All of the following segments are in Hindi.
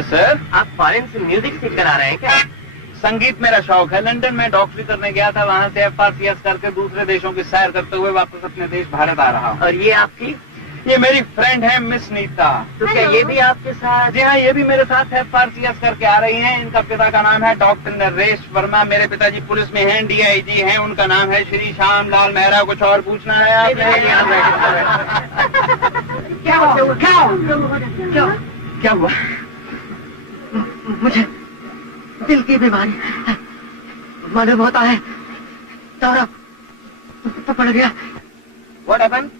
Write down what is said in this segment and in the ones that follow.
Yes sir. आप फॉरेन से म्यूजिक सीख कर आ रहे हैं क्या? संगीत मेरा शौक है। लंदन में डॉक्टरी करने गया था, वहाँ से FRCS करके दूसरे देशों की सैर करते हुए वापस अपने देश भारत आ रहा हूँ। और ये आपकी? ये मेरी फ्रेंड है मिस नीता। तो क्या ये भी आपके साथ? जी हाँ, ये भी मेरे साथ FRCS करके आ रही हैं। इनका पिता का नाम है डॉक्टर नरेश वर्मा। मेरे पिताजी पुलिस में हैं, DIG हैं। उनका नाम है श्री श्याम लाल मेहरा। कुछ और पूछना है आपने? क्या हुआ? मुझे दिल की बीमारी मालूम होता है। दौरा पड़ गया। What happened?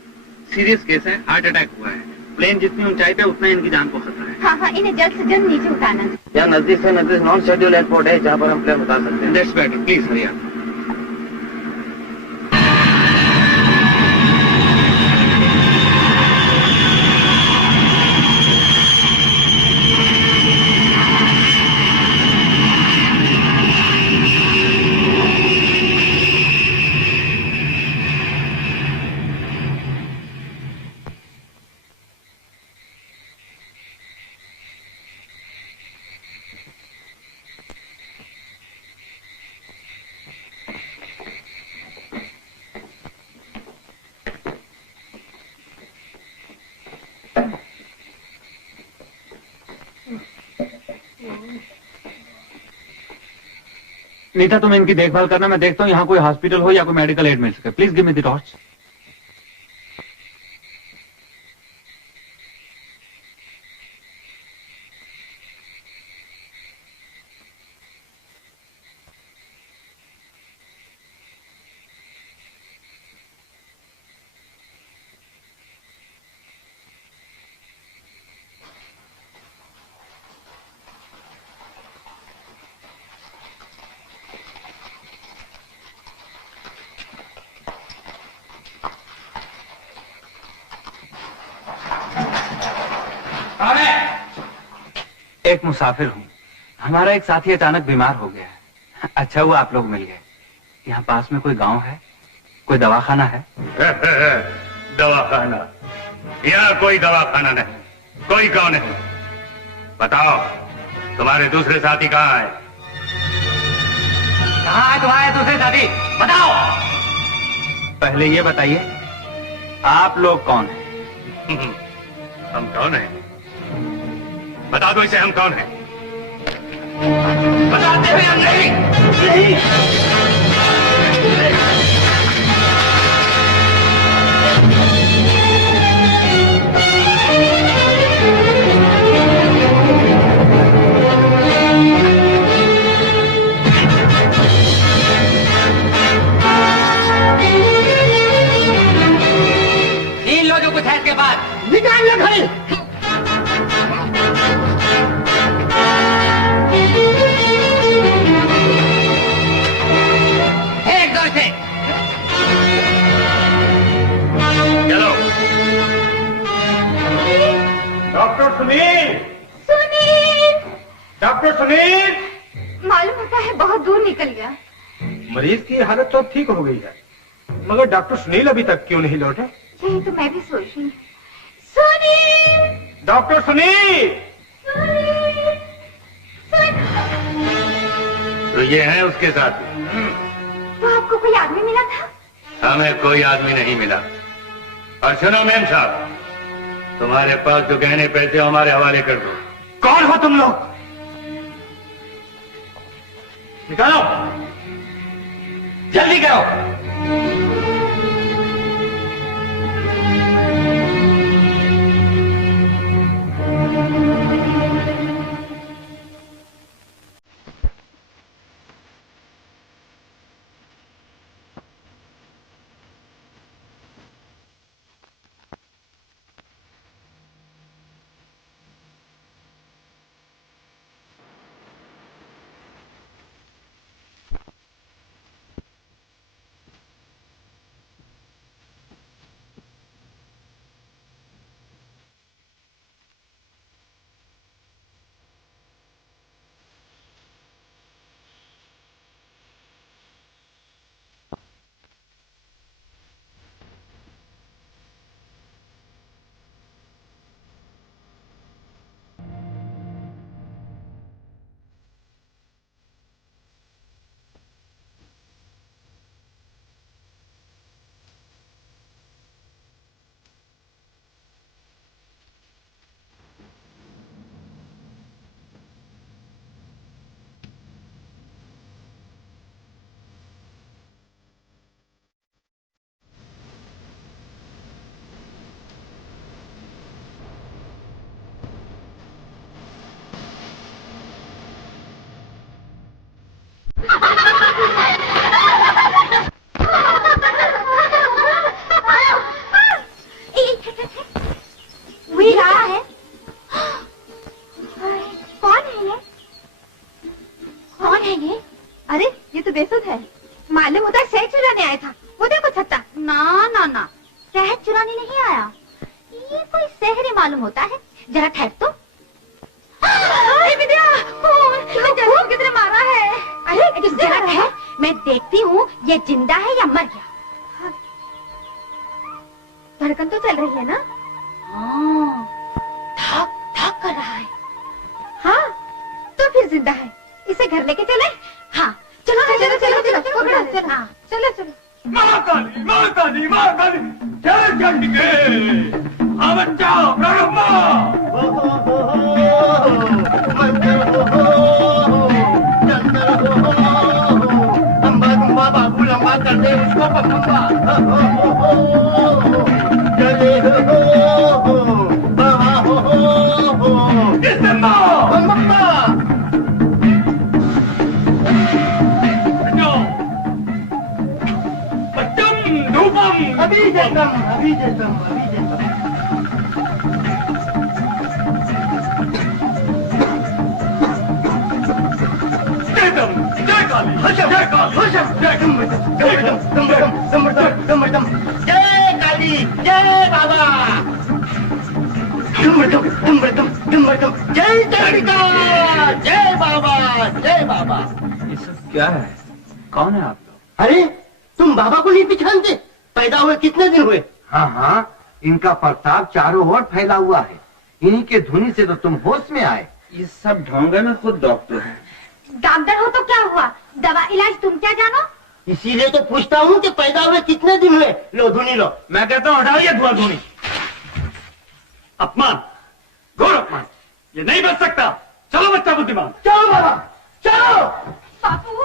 सीरियस केस है, हार्ट अटैक हुआ है। प्लेन जितनी ऊंचाई पे उतना इनकी जान को खतरा है। हाँ हाँ, इन्हें जल्द से जल्द नीचे उतारना। यहाँ नजदीक से नजदीक नॉन शेड्यूल एयरपोर्ट है जहाँ पर हम प्लेन उतार सकते हैं। That's better. Please hurry up. Nita, तुम इनकी देखभाल करना। मैं देखता हूँ यहाँ कोई हॉस्पिटल हो या कोई मेडिकल एड मिल सके। Please give me the torch. एक मुसाफिर हूँ। हमारा एक साथी अचानक बीमार हो गया है। अच्छा हुआ आप लोग मिल गए। यहाँ पास में कोई गांव है? कोई दवाखाना है? दवाखाना? यहाँ कोई दवाखाना नहीं, कोई गांव नहीं। बताओ, तुम्हारे दूसरे साथी कहाँ है? कहाँ है तुम्हारे दूसरे साथी? बताओ। पहले ये बताइए, आप लोग कौन हैं? हम कौन हैं? बता दो इसे, हम कौन हैं? बताते भी हम नहीं। इन लो जो कुछ है इसके बाद। निकाल लो घड़ी। चलो। डॉक्टर सुनील! सुनील! डॉक्टर सुनील! मालूम होता है बहुत दूर निकल गया। मरीज की हालत तो अब ठीक हो गई है, मगर डॉक्टर सुनील अभी तक क्यों नहीं लौटे? यही तो मैं भी सोच रही हूँ। सुनील! डॉक्टर सुनील! तो ये है उसके साथ। तो आपको कोई आदमी मिला था? हमें कोई आदमी नहीं मिला। और सुनो मेम साहब, तुम्हारे पास जो गहने पैसे हमारे हवाले कर दो। कौन हो तुम लोग? निकालो, जल्दी करो। कौन है ये? अरे ये तो बेसुध है, मालूम होता है शहद चुराने आया था। वो देखो छत्ता। ना ना ना, शहद चुराने नहीं आया, ये कोई शहरी मालूम होता है। जरा ठहर तो। विद्या, खून कितने मारा है? अरे जरा ठहर, मैं देखती हूँ ये जिंदा है या मर गया। धड़कन तो चल रही है ना? हाँ, धक धक कर रहा है। हाँ, तो फिर जिंदा है। इसे घर लेके चले? हाँ, चलो चलो चलो चलो चलो चलो हाँ, चलो चलो। महाकाली महाकाली महाकाली जय चंडिके अवंचा ब्रह्मा अम्बा तुम्बा बाबू लंबा कर दे उसको पकंबा जले हो किसम्मा अम्बा बच्चम धूपम अभी जैतम अभी जैतम अभी जैतम जयतम जय काली हशम जय काली हशम जय दम जय काली जय बाबा दम जय चंडिका जय बाबा जय बाबा। ये सब क्या है? कौन है आप लोग? अरे तुम बाबा को नहीं पहचानते? पैदा हुए कितने दिन हुए? हाँ हाँ, इनका प्रताप चारों ओर फैला हुआ है। इन्हीं के धुनी से तो तुम होश में आए। ये सब ढोंगे में खुद डॉक्टर है। डॉक्टर हो तो क्या हुआ, दवा इलाज तुम क्या जानो? इसीलिए तो पूछता हूँ कि पैदा हुए कितने दिन हुए। लो धुनी लो। मैं कहता हूँ हटाइए धुआं धुनी। अपमान घोर अपमान, ये नहीं बच सकता। चलो बच्चा बुद्धिमान चलो बाबा चलो। बापू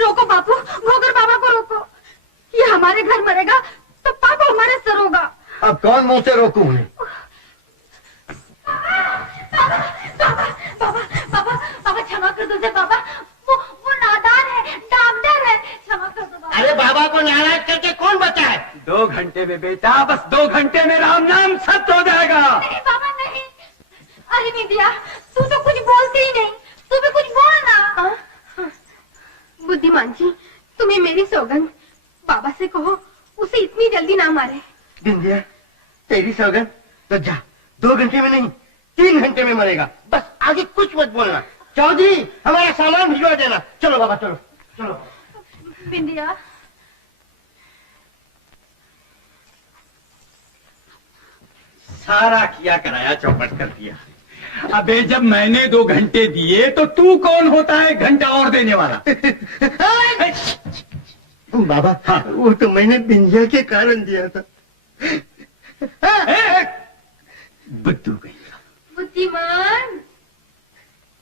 रोको, बापू घोगर बाबा को रोको। ये हमारे घर मरेगा तो पापा हमारे सर होगा। अब कौन मुंह से रोकूं उन्हें? बाबा क्षमा कर दो बाबा, वो नादान है, डॉक्टर है, क्षमा कर दो बाबा। अरे बाबा को नाराज करके कौन बचा है? 2 घंटे में बेटा, बस 2 घंटे में राम नाम सत्य हो जाएगा। नहीं बाबा नहीं। अरे विद्या, तू तो कुछ बोलती ही नहीं, तू भी कुछ बोलना। बुद्धिमान जी, तुम्हें मेरी सौगंध, बाबा से कहो उसे इतनी जल्दी ना मारे। बिंदिया तेरी सौगंध, तो जा 2 घंटे में नहीं 3 घंटे में मरेगा। बस आगे कुछ मत बोलना। चौधरी हमारा सामान भिजवा देना। चलो बाबा चलो चलो। बिंदिया सारा किया कराया चौपट कर दिया। अबे जब मैंने 2 घंटे दिए तो तू कौन होता है घंटा और देने वाला? बाबा हाँ। वो तो मैंने बिंदिया के कारण दिया था। बुद्धू गई। बुद्धिमान।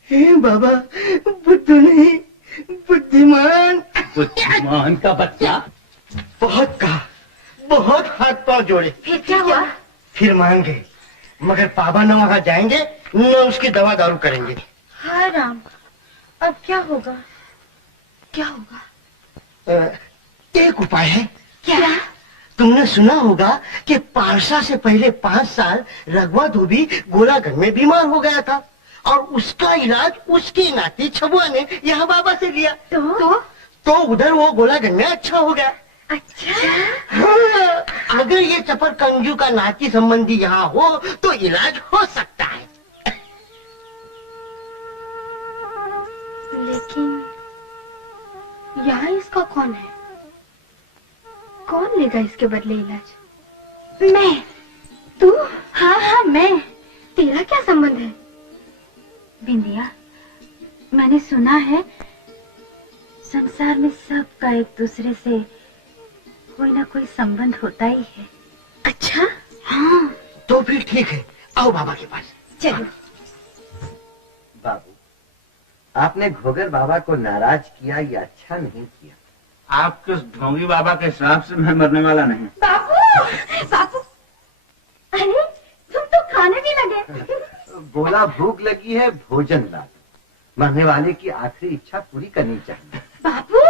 हे बाबा बुद्धू नहीं, बुद्धिमान। बुद्धिमान का बच्चा। बहुत कहा, बहुत हाथ पांव जोड़े, फिर क्या हुआ? फिर मान गए, मगर पापा न वहां जाएंगे न उसकी दवा दारू करेंगे। हाय राम, अब क्या होगा? क्या होगा? एक उपाय है। क्या? तुमने सुना होगा कि पारसा से पहले 5 साल रघुआ धोबी गोलागढ़ में बीमार हो गया था और उसका इलाज उसकी नाती छबुआ ने यहाँ बाबा से लिया। तो उधर वो गोलागढ़ में अच्छा हो गया। अच्छा हाँ, अगर ये चपर कंजू का नाती संबंधी यहाँ हो तो इलाज हो सकता है। लेकिन यहाँ इसका कौन है? कौन लेगा इसके बदले इलाज? मैं। तू? हाँ हाँ मैं। तेरा क्या संबंध है? बिंदिया, मैंने सुना है संसार में सबका एक दूसरे से कोई ना कोई संबंध होता ही है। अच्छा हाँ। तो फिर ठीक है, आओ बाबा के पास। चलो। बाबू, आपने घोगर बाबा को नाराज किया, ये अच्छा नहीं किया। आपके उस ढोंगी बाबा के श्राप से मैं मरने वाला नहीं। बापू, बापू, अरे तुम तो खाने भी लगे। बोला भूख लगी है, भोजन ला दो। मरने वाले की आखिरी इच्छा पूरी करनी चाहिए। बापू,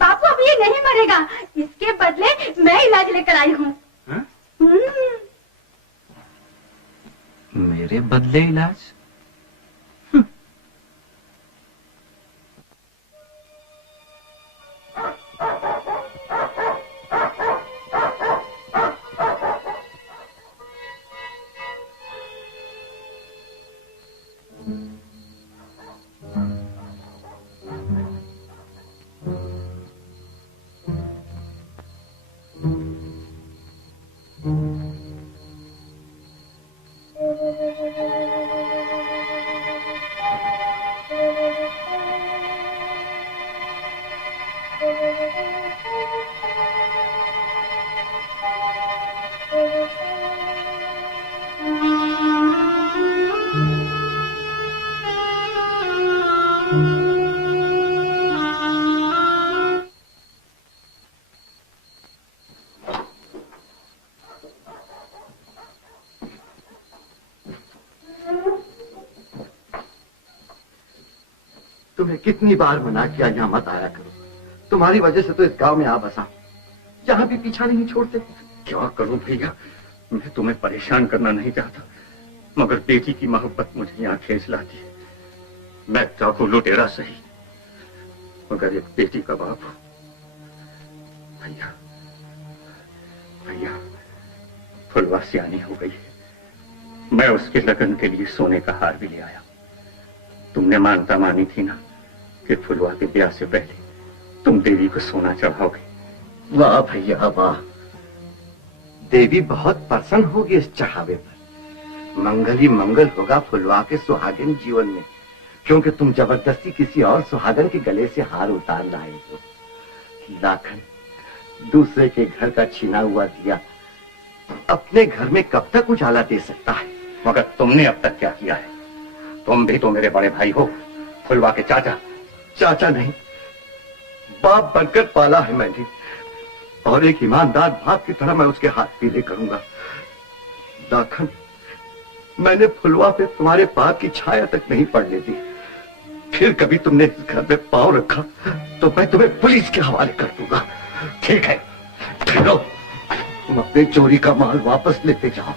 बापू अब ये नहीं मरेगा, इसके बदले मैं इलाज लेकर आई हूँ। मेरे बदले इलाज? तुम्हें कितनी बार मना किया यहाँ मत आया करो। तुम्हारी वजह से तो इस गांव में आ बसा, जहाँ भी पीछा नहीं छोड़ते। क्या करूं भैया, मैं तुम्हें परेशान करना नहीं चाहता, मगर बेटी की मोहब्बत मुझे यहाँ खींच लाती है। मैं चाकू लुटेरा सही, मगर एक बेटी का बाप हूं। भैया भैया, फुलवा सियानी हो गई है, मैं उसके लगन के लिए सोने का हार भी ले आया। तुमने मानता मानी थी ना कि फुलवा के ब्याह से पहले तुम देवी को सोना चढ़ाओगे। वाह भैया वाह, देवी बहुत प्रसन्न होगी इस चढ़ावे पर। मंगल ही मंगल होगा फुलवा के सुहागिन जीवन में, क्योंकि तुम जबरदस्ती किसी और सुहागन के गले से हार उतार लाए हो। लाखन, दूसरे के घर का छीना हुआ दिया अपने घर में कब तक उजाला दे सकता है? मगर तुमने अब तक क्या किया है? तुम भी तो मेरे बड़े भाई हो, फुलवा के चाचा। चाचा नहीं, बाप बनकर पाला है मैंने, और एक ईमानदार बाप की तरह मैं उसके हाथ पीले करूंगा। लाखन, मैंने फुलवा पे तुम्हारे पाप की छाया तक नहीं पड़ने दी। फिर कभी तुमने इस घर में पांव रखा तो मैं तुम्हें पुलिस के हवाले कर दूंगा। ठीक है, ठहरो, तुम अपने चोरी का माल वापस लेते जाओ।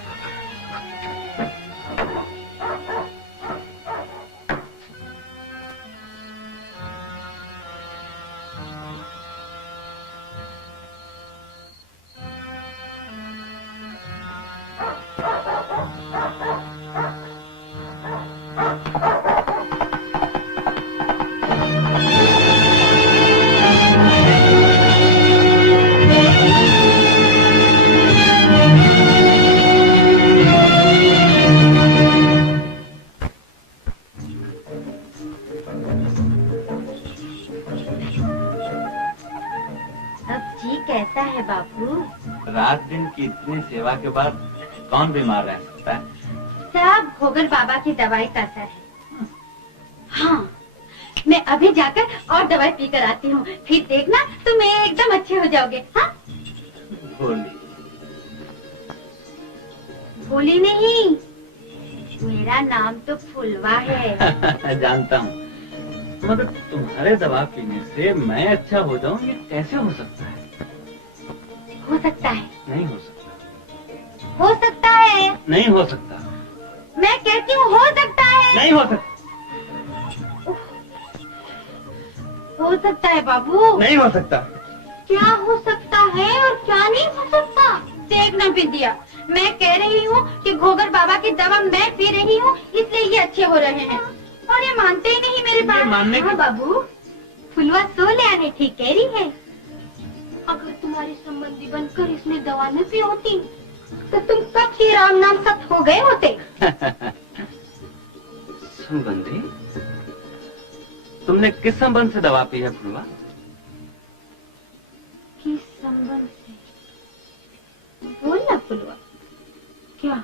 रात दिन की इतनी सेवा के बाद कौन बीमार रह सकता है? सब भोगर बाबा की दवाई का असर है। हाँ, मैं अभी जाकर और दवाई पी कर आती हूँ, फिर देखना तुम एकदम अच्छे हो जाओगे। हाँ? भोली भोली नहीं, मेरा नाम तो फुलवा है। जानता हूँ, मगर तुम्हारे दवा पीने से मैं अच्छा हो जाऊँ, ये कैसे हो सकता है? हो सकता है। नहीं हो सकता। हो सकता है। नहीं हो सकता। मैं कहती हूँ हो सकता है। नहीं हो सकता। हो सकता है बाबू। नहीं हो सकता। क्या हो सकता है और क्या नहीं हो सकता? देखना बिंदिया, मैं कह रही हूँ कि घोगर बाबा की दवा मैं पी रही हूँ, इसलिए ये अच्छे हो रहे हैं, और ये मानते ही नहीं मेरी बात। मानने हाँ बाबू, फुलवा सो ले आने ठीक कह रही है। अगर तुम्हारी संबंधी बनकर इसने दवा न पी होती तो तुम कब ही राम नाम सत हो गए होते। संबंधी? तुमने किस संबंध से दवा पी है फुलवा? किस संबंध से? बोल ना फुलवा, क्या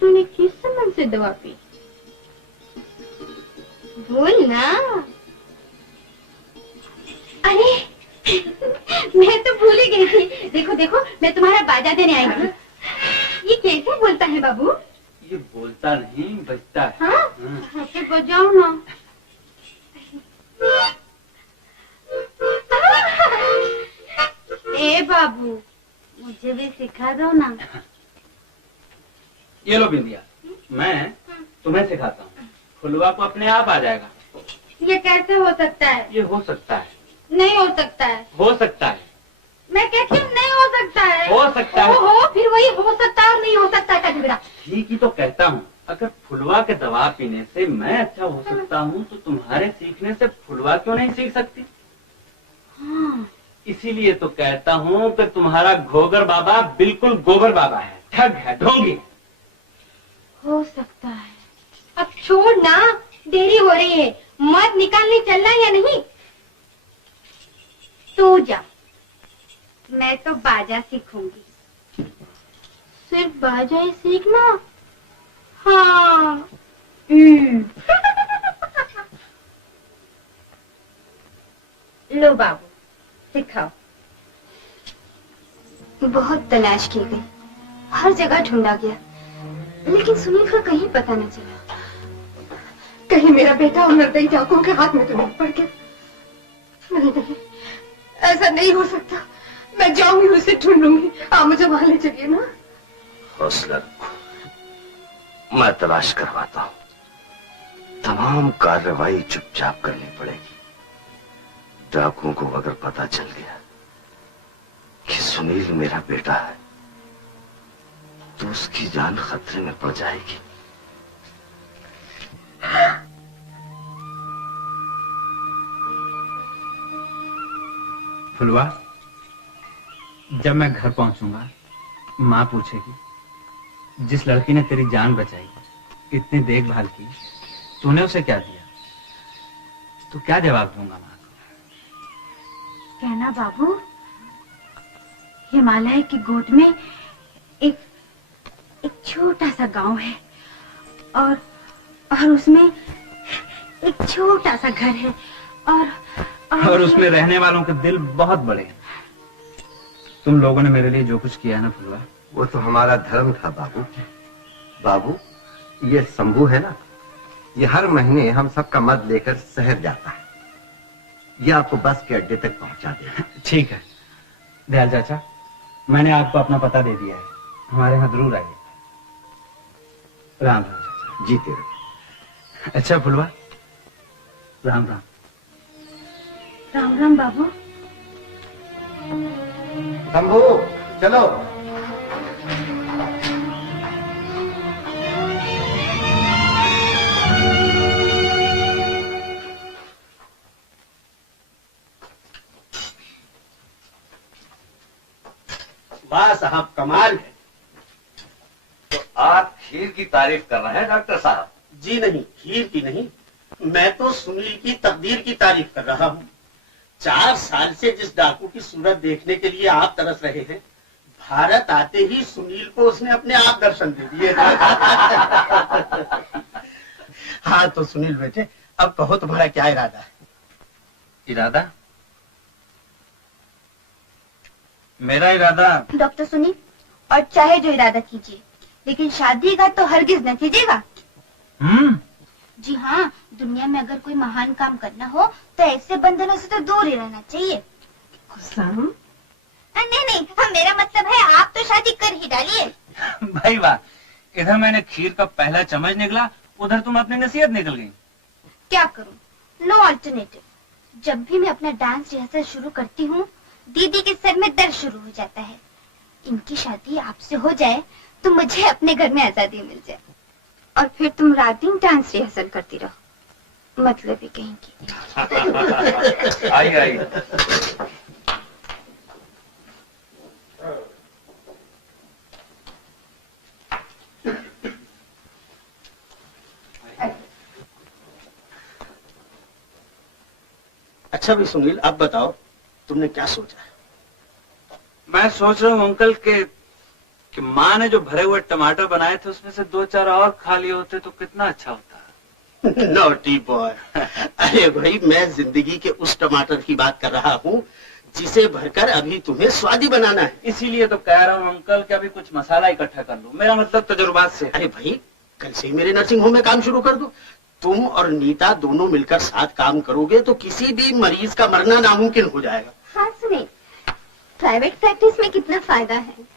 तूने किस संबंध से दवा पी? बोल ना। अरे मैं तो भूल ही गई थी। देखो देखो, मैं तुम्हारा बाजा देने आई थी। ये कैसे बोलता है बाबू? ये बोलता नहीं, बजता है। हाँ? तो बजाओ ना। ए बाबू, मुझे भी सिखा दो ना। ये लो बिंदिया, मैं तुम्हें सिखाता हूँ, फुलवा को अपने आप आ जाएगा। ये कैसे हो सकता है? ये हो सकता है। नहीं हो सकता है। हो सकता है। मैं कहती हूँ नहीं हो सकता है। हो सकता है। हो फिर वही हो सकता है और नहीं हो सकता का झगड़ा। ठीक ही तो कहता हूँ, अगर फुलवा के दवा पीने से मैं अच्छा हो सकता हूँ तो तुम्हारे सीखने से फुलवा क्यों नहीं सीख सकती? हाँ। इसीलिए तो कहता हूँ कि तुम्हारा घोगर बाबा बिल्कुल गोबर बाबा है, ठग है, ढोंगी। हो सकता है। अब छोड़ ना, देरी हो रही है, मत निकालने चलना या नहीं? तू जा, मैं तो बाजा सीखूंगी। सिर्फ बाजा ही सीखना? हाँ। लो बाबू, सिखाओ। बहुत तलाश की गई, हर जगह ढूंढा गया, लेकिन सुनील का कहीं पता न चला। कहीं मेरा बेटा और निर्दयी डाकुओं के हाथ में तो नहीं पड़ गया? नहीं नहीं, ऐसा नहीं हो सकता। मैं जाऊंगी, उसे ढूंढूंगी। आप मुझे वहां ले चलिए ना। हौसला रखो, मैं तलाश करवाता हूँ। तमाम कार्रवाई चुपचाप करनी पड़ेगी। डाकुओं को अगर पता चल गया कि सुनील मेरा बेटा है तो उसकी जान खतरे में पड़ जाएगी। फुलवा, जब मैं घर पहुंचूंगा माँ पूछेगी, जिस लड़की ने तेरी जान बचाई, इतनी देखभाल की, तूने उसे क्या दिया? तो क्या जवाब दूंगा माँ को? कहना बाबू, हिमालय की गोद में एक छोटा सा गांव है और उसमें एक छोटा सा घर है और उसमें रहने वालों के दिल बहुत बड़े हैं। तुम लोगों ने मेरे लिए जो कुछ किया ना फुलवा, वो तो हमारा धर्म था बाबू। बाबू, ये शंभू है ना, ये हर महीने हम सबका मद लेकर शहर जाता है। ये आपको बस के अड्डे तक पहुंचा देगा। ठीक है दयाल चाचा, मैंने आपको अपना पता दे दिया है, हमारे यहाँ जरूर आइए। राम राम चाचा। जीते रहो। अच्छा फुलवा, राम राम। राम राम बाबू। शंभू, चलो। वाह साहब, कमाल है। तो आप खीर की तारीफ कर रहे हैं डॉक्टर साहब? जी नहीं, खीर की नहीं, मैं तो सुनील की तकदीर की तारीफ कर रहा हूँ। 4 साल से जिस डाकू की सूरत देखने के लिए आप तरस रहे हैं, भारत आते ही सुनील को उसने अपने आप दर्शन दे दिए। हाँ तो सुनील बेटे, अब कहो तुम्हारा क्या इरादा है? इरादा? मेरा इरादा? डॉक्टर सुनील, और चाहे जो इरादा कीजिए, लेकिन शादी का तो हरगिज न कीजिएगा। जी हाँ, दुनिया में अगर कोई महान काम करना हो तो ऐसे बंधनों से तो दूर ही रहना चाहिए। नहीं नहीं, मेरा मतलब है आप तो शादी कर ही डालिए। भाई वाह, इधर मैंने खीर का पहला चम्मच निकला, उधर तुम अपनी नसीहत निकल गई। क्या करूं, नो अल्टरनेटिव। जब भी मैं अपना डांस रिहर्सल शुरू करती हूँ, दीदी के सर में दर्द शुरू हो जाता है। इनकी शादी आपसे हो जाए तो मुझे अपने घर में आजादी मिल जाए, और फिर तुम रात दिन डांस रिहर्सल करती रहो। मतलब ही कहीं की। आई आई। अच्छा भी सुनील, अब बताओ तुमने क्या सोचा है? मैं सोच रहा हूँ अंकल कि माँ ने जो भरे हुए टमाटर बनाए थे उसमें से 2-4 और खा लिए होते तो कितना अच्छा होता। Naughty boy. अरे भाई, मैं जिंदगी के उस टमाटर की बात कर रहा हूँ जिसे भरकर अभी तुम्हें स्वादी बनाना है। इसीलिए तो कह रहा हूँ अंकल कि अभी कुछ मसाला इकट्ठा कर लूं। मेरा मतलब तजुर्बात से। अरे भाई, कल से ही मेरे नर्सिंग होम में काम शुरू कर दो। तुम और नीता दोनों मिलकर साथ काम करोगे तो किसी भी मरीज का मरना नामुमकिन हो जाएगा। हाँ सुनील, प्राइवेट प्रैक्टिस में कितना फायदा है।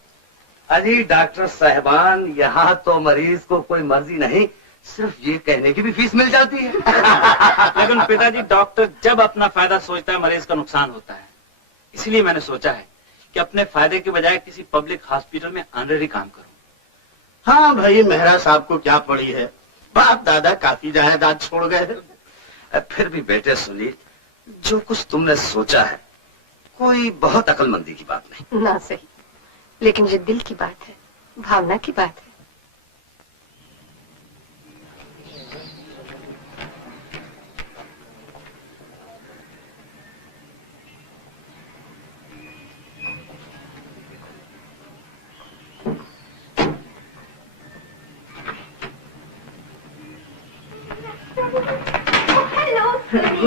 अजी डॉक्टर साहबान, यहाँ तो मरीज को कोई मर्जी नहीं, सिर्फ ये कहने की भी फीस मिल जाती है। लेकिन पिताजी, डॉक्टर जब अपना फायदा सोचता है मरीज का नुकसान होता है। इसलिए मैंने सोचा है कि अपने फायदे के बजाय किसी पब्लिक हॉस्पिटल में ऑनरेरी काम करूं। हाँ भाई, मेहरा साहब को क्या पड़ी है, बाप दादा काफी जायदाद छोड़ गए। फिर भी बेटे सुनील, जो कुछ तुमने सोचा है कोई बहुत अकलमंदी की बात नहीं। ना सही, लेकिन ये दिल की बात है, भावना की बात है।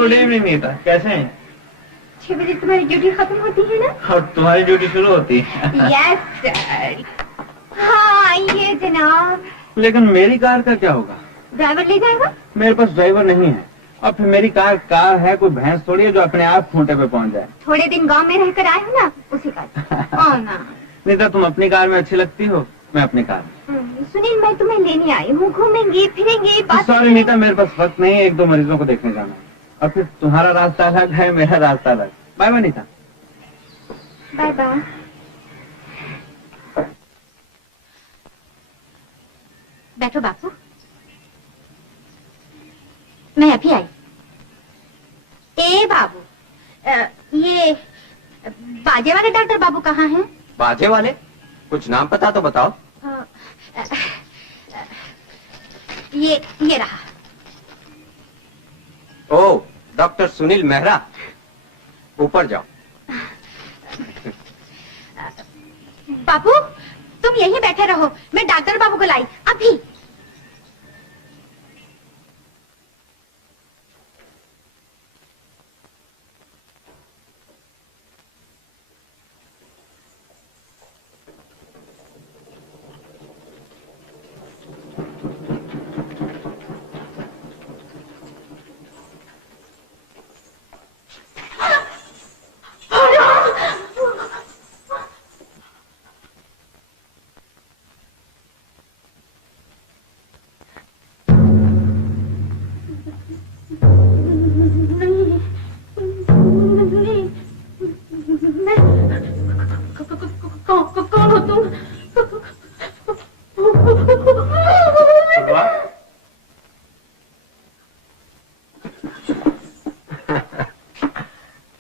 गुड इवनिंग नीता, कैसे हैं? 6 बजे तुम्हारी ड्यूटी खत्म होती है ना? और तुम्हारी ड्यूटी शुरू होती है। Yes sir. हाँ आइए जनाब। लेकिन मेरी कार का क्या होगा? ड्राइवर ले जाएगा? मेरे पास ड्राइवर नहीं है, और फिर मेरी कार है, कोई भैंस थोड़ी है जो अपने आप खूंटे पे पहुंच जाए। थोड़े दिन गांव में रहकर आए हो ना, उसी का। ना नीता, तुम अपनी कार में अच्छी लगती हो, मैं अपनी कार में। सुनील, मैं तुम्हें लेने आई हूँ, घूमेंगे फिरेंगे बात। सॉरी नीता, मेरे पास वक्त नहीं है, 1-2 मरीजों को देखने जाना है, और फिर तुम्हारा रास्ता अलग है, मेरा रास्ता अलग। Bye bye Nita. Bye bye. बैठो बापू, मैं अभी आई। ए बाबू, ये बाजे वाले डॉक्टर बाबू कहाँ हैं? बाजे वाले? कुछ नाम पता तो बताओ। ये रहा। ओ, डॉक्टर सुनील मेहरा, ऊपर जाओ। बाबू, तुम यहीं बैठे रहो, मैं डॉक्टर बाबू को लाई अभी। कौन हो तुम?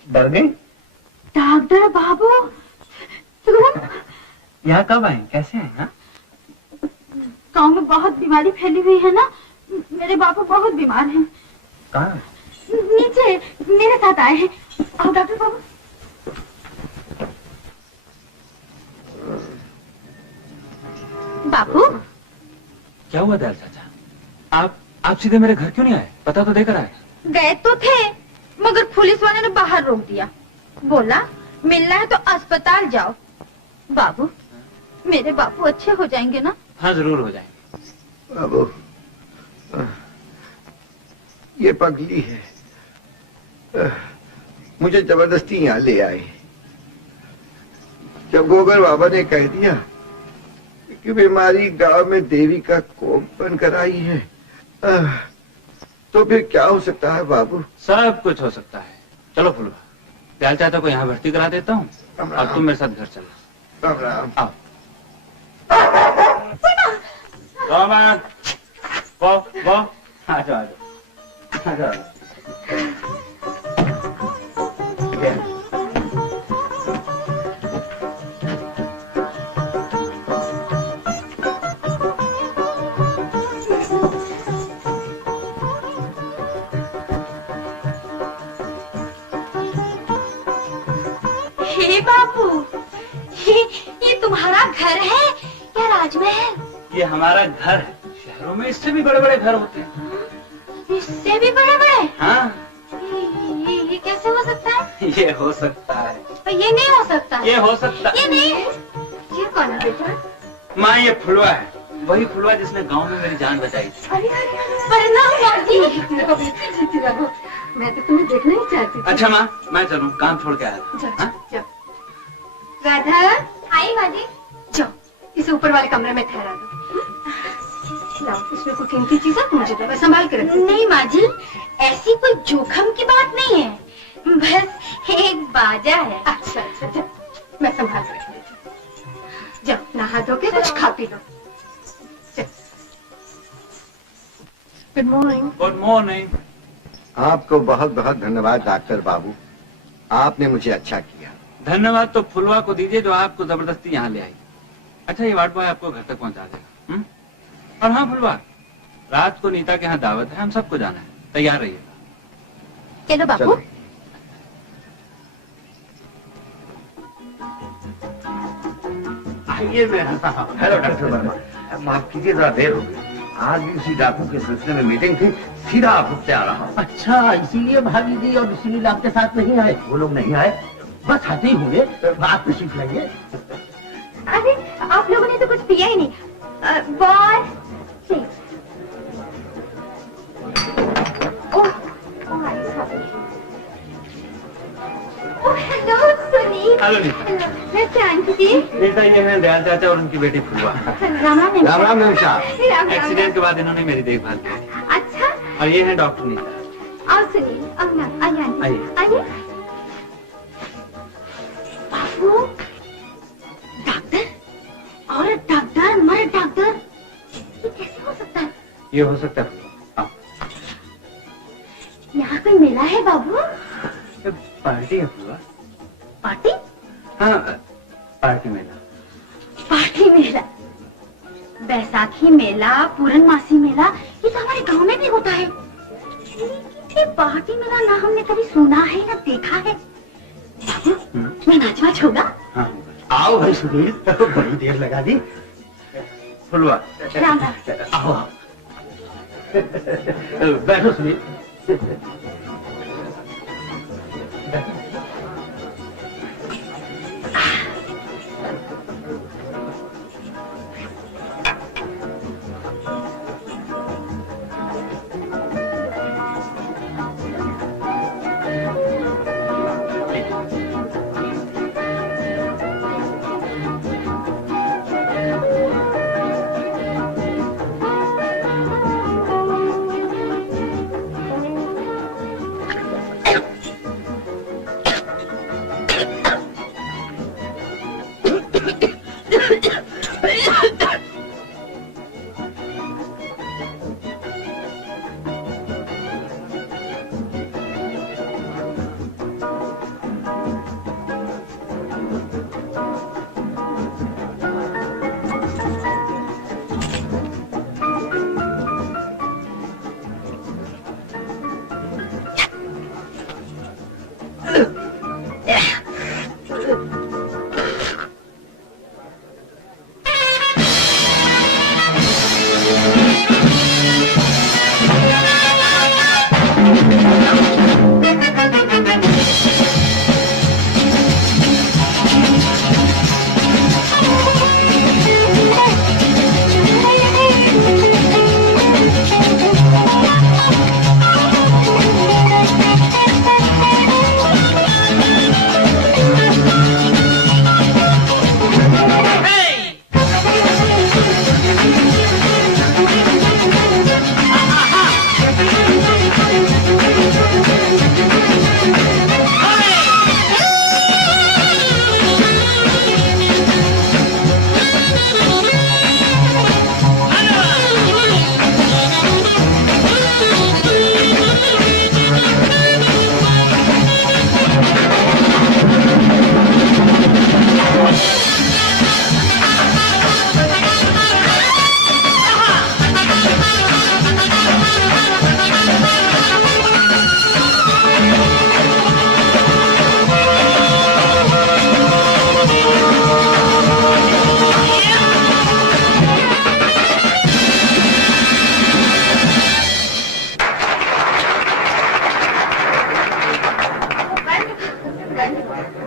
डर गई? डॉक्टर बाबू तुम? यहाँ कब आए, कैसे हैं? हाँ? गाँव में बहुत बीमारी फैली हुई है ना, मेरे बापू बहुत बीमार हैं। कहाँ? नीचे मेरे साथ आए हैं। आओ डॉक्टर बाबू। बापू, क्या हुआ दयाल चाचा? आप सीधे मेरे घर क्यों नहीं आए? पता तो देकर आए। गए तो थे, मगर पुलिस वाले ने बाहर रोक दिया। बोला मिलना है तो अस्पताल जाओ। बाबू, मेरे बापू अच्छे हो जाएंगे ना? हाँ जरूर हो जाएंगे। बाबू, ये पगली है, मुझे जबरदस्ती यहाँ ले आए। जब गोबर बाबा ने कह दिया कि बीमारी गांव में देवी का कोप बनकर आई है, तो फिर क्या हो सकता है बाबू? सब कुछ हो सकता है। चलो फुलवा, दयाल चाचा को यहाँ भर्ती करा देता हूँ, और तुम मेरे साथ घर चलो। राम राम। आओ। वो आ जाओ, आ जाओ। हे बाबू, ये तुम्हारा घर है या राजमहल? ये हमारा घर है। शहरों में इससे भी बड़े बड़े घर होते हैं। इससे भी बड़े बड़े? हाँ। ये कैसे हो सकता है? ये हो सकता है। पर ये नहीं हो सकता। ये हो सकता। ये नहीं। ये कौन है बेटा? माँ, ये फुलवा है, वही फुलवा जिसने गांव में मेरी जान बचाई थी। प्रणाम माँ जी। मैं तो तुम्हें देखना ही चाहती थी। अच्छा माँ, मैं चलूँ, काम छोड़ के आया। हाँ? राधा, आई माँ जी। जाओ, इसे ऊपर वाले कमरे में ठहरा दो। लाओ, इसमें कोई कीमती चीज है मुझे तो मैं संभाल के रखूं। नहीं माँ जी, ऐसी कोई जोखम की बात नहीं है, बस एक बाजा है। अच्छा अच्छा अच्छा, मैं संभाल के रख लेती हूँ। जाओ, नहा धो के कुछ खा पी लो। Good morning. Good morning. आपको बहुत बहुत धन्यवाद डॉक्टर बाबू, आपने मुझे अच्छा किया। धन्यवाद तो फुलवा को दीजिए जो आपको जबरदस्ती यहाँ ले आई। अच्छा, ये वार्ड बॉय आपको घर तक पहुँचा देगा। और हाँ फुलवा, रात को नीता के यहाँ दावत है, हम सबको जाना है, तैयार रहिएगा। चलो बाबू। आइए मेरा साहब। हेलो डॉक्टर वर्मा, माफ कीजिए जरा देर हो गई। आज भी उसी डाकू के सिलसिले में मीटिंग थी, सीधा आपसे आ रहा हूँ। अच्छा, इसीलिए भाभी जी और सुनील आपके साथ नहीं आए? वो लोग नहीं आए। बस आते ही होंगे, आप तशरीफ लाइए। अरे आप लोगों ने तो कुछ पिया ही नहीं। Bye hello Sunil. Hello Nita. कैसे आंटी जी? नीता, ये है दयाल चाचा और उनकी बेटी फुलवा। राम राम। राम राम निशा। एक्सीडेंट के बाद इन्होंने मेरी देखभाल की। अच्छा, और ये है डॉक्टर नीता। और सुनील, और ना आइए आंटी, आइए। आइए। बाबू, डॉक्टर और डॉक्टर, मर्द डॉक्टर, ये कैसे हो सकता है? ये हो सकता है। हाँ। यहाँ कोई मेला है बाबू? ये पार्टी है फुलवा। पार्टी? हाँ, पार्टी मेला। पार्टी मेला, बैसाखी मेला, पूरनमासी मेला, ये तो हमारे गांव में भी होता है। लेकिन ये पार्टी मेला ना हमने कभी सुना है ना देखा है। बाबू, मैं नाच वाच होगा? हाँ। आओ भाई सुनील, बड़ी देर लगा दी। फुलवा, राम राम। आओ आओ। बैठो Sunil.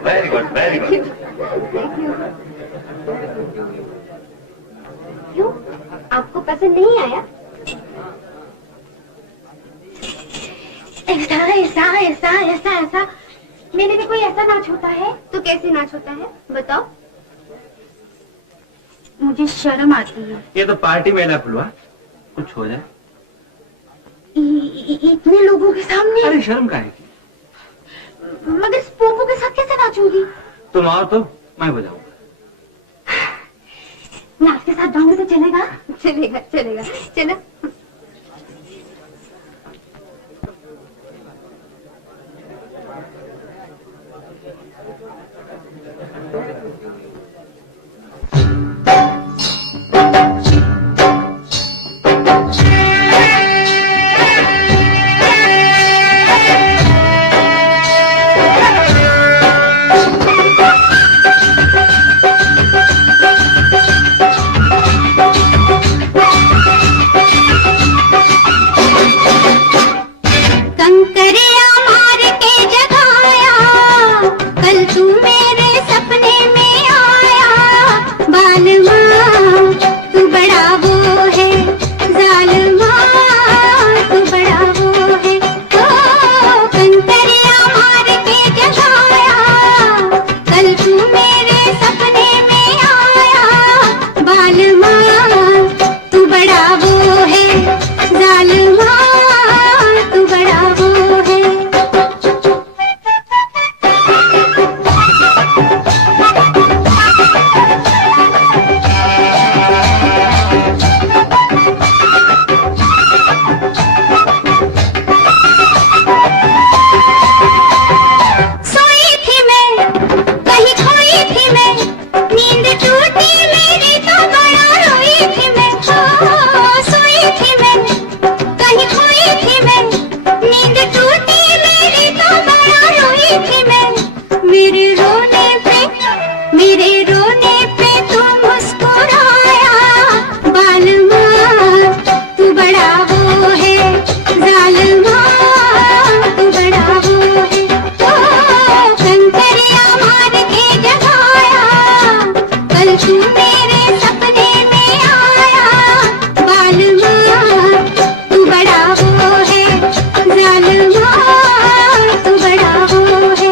Very good, very good. क्यों, आपको पसंद नहीं आया? ऐसा ऐसा ऐसा ऐसा ऐसा मेले में कोई ऐसा नाच होता है? तो कैसे नाच होता है बताओ? मुझे शर्म आती है। ये तो पार्टी मेला फुलवा, कुछ हो जाए। इतने लोगों के सामने? अरे शर्म काहे की? मगर इस पोपो के साथ कैसे नाचूंगी? तुम आओ तो मैं बजाऊंगा। नाच के साथ गाऊंगी तो चलेगा? चलेगा चलेगा, चलो। कल तू मेरे सपने में आया बालमा, तू बड़ा वो है जालिमा, तू बड़ा वो है। ओ कंकरिया मार के जगाया, कल तू मेरे सपने में आया बालमा, तू बड़ा वो है जालिमा, तू बड़ा वो है। सोई थी मैं, कहीं खोई थी मैं, नींद टूटी मेरी तो बड़ा रोई थी मैं। ओ सोई थी मैं, कहीं खोई थी मैं, नींद टूटी मेरी तो बड़ा रोई थी मैं। मेरे रोने पे तू मुस्कुराया बालमा, तू बड़ा वो है जालिमा, तू बड़ा वो है। ओ कंकरिया मार के जगाया, कल तू मेरे सपने में आया बालमा, तू बड़ा वो है जालिमा, तू बड़ा वो है।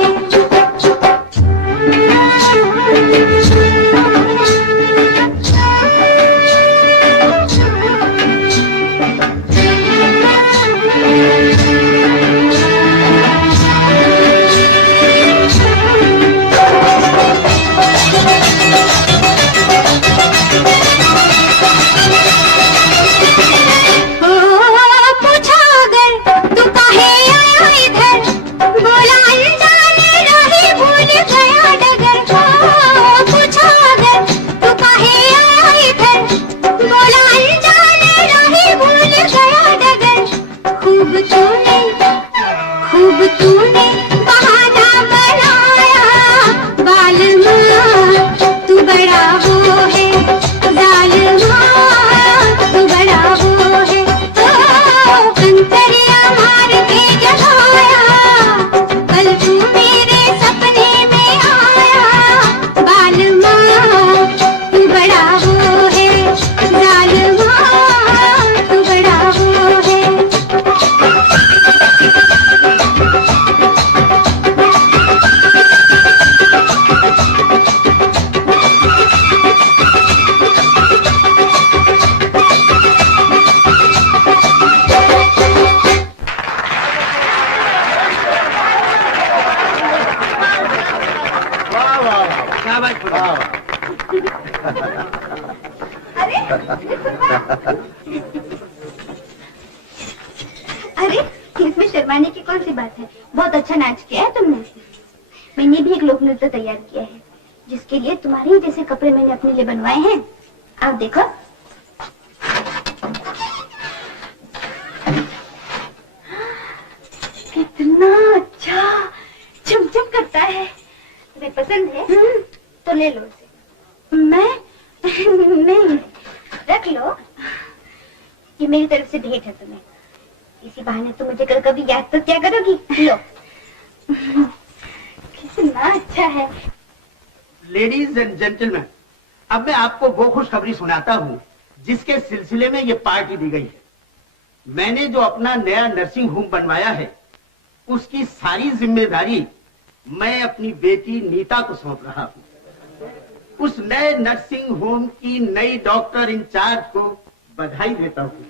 ओ पूछा अगर तू काहे आया इधर, बोला अनजाने रही भूल गया डगर। ओ पूछा अगर तू काहे आया इधर, बोला अनजाने रही भूल गया डगर। खूब तूने बहाना बनाया बालमा, तू बड़ा वो है जालिमा, तू बड़ा वो है। ओ कंकरिया मार के जगाया, कल तू मेरे सपने में आया बालमा, तू बड़ा वो है जालिमा, तू बड़ा वो है। अरे इसमें शर्माने की कौन सी बात है, बहुत अच्छा नाच किया है तुमने। मैंने भी एक लोक नृत्य तैयार किया है, जिसके लिए तुम्हारे ही जैसे कपड़े मैंने अपने लिए बनवाए हैं। आप देखो। कितना अच्छा चमचम करता है। तुम्हें पसंद है? तो ले लो उसे। मैं नहीं, रख लो, ये मेरी तरफ से भेंट है तुम्हें। इसी बहाने तुम मुझे कल कभी याद तो क्या करोगी। लो। कितना अच्छा है। लेडीज एंड जेंटलमैन, अब मैं आपको वो खुशखबरी सुनाता हूँ जिसके सिलसिले में ये पार्टी दी गई है। मैंने जो अपना नया नर्सिंग होम बनवाया है, उसकी सारी जिम्मेदारी मैं अपनी बेटी नीता को सौंप रहा हूँ। उस नए नर्सिंग होम की नई डॉक्टर इंचार्ज को बधाई देता हूँ।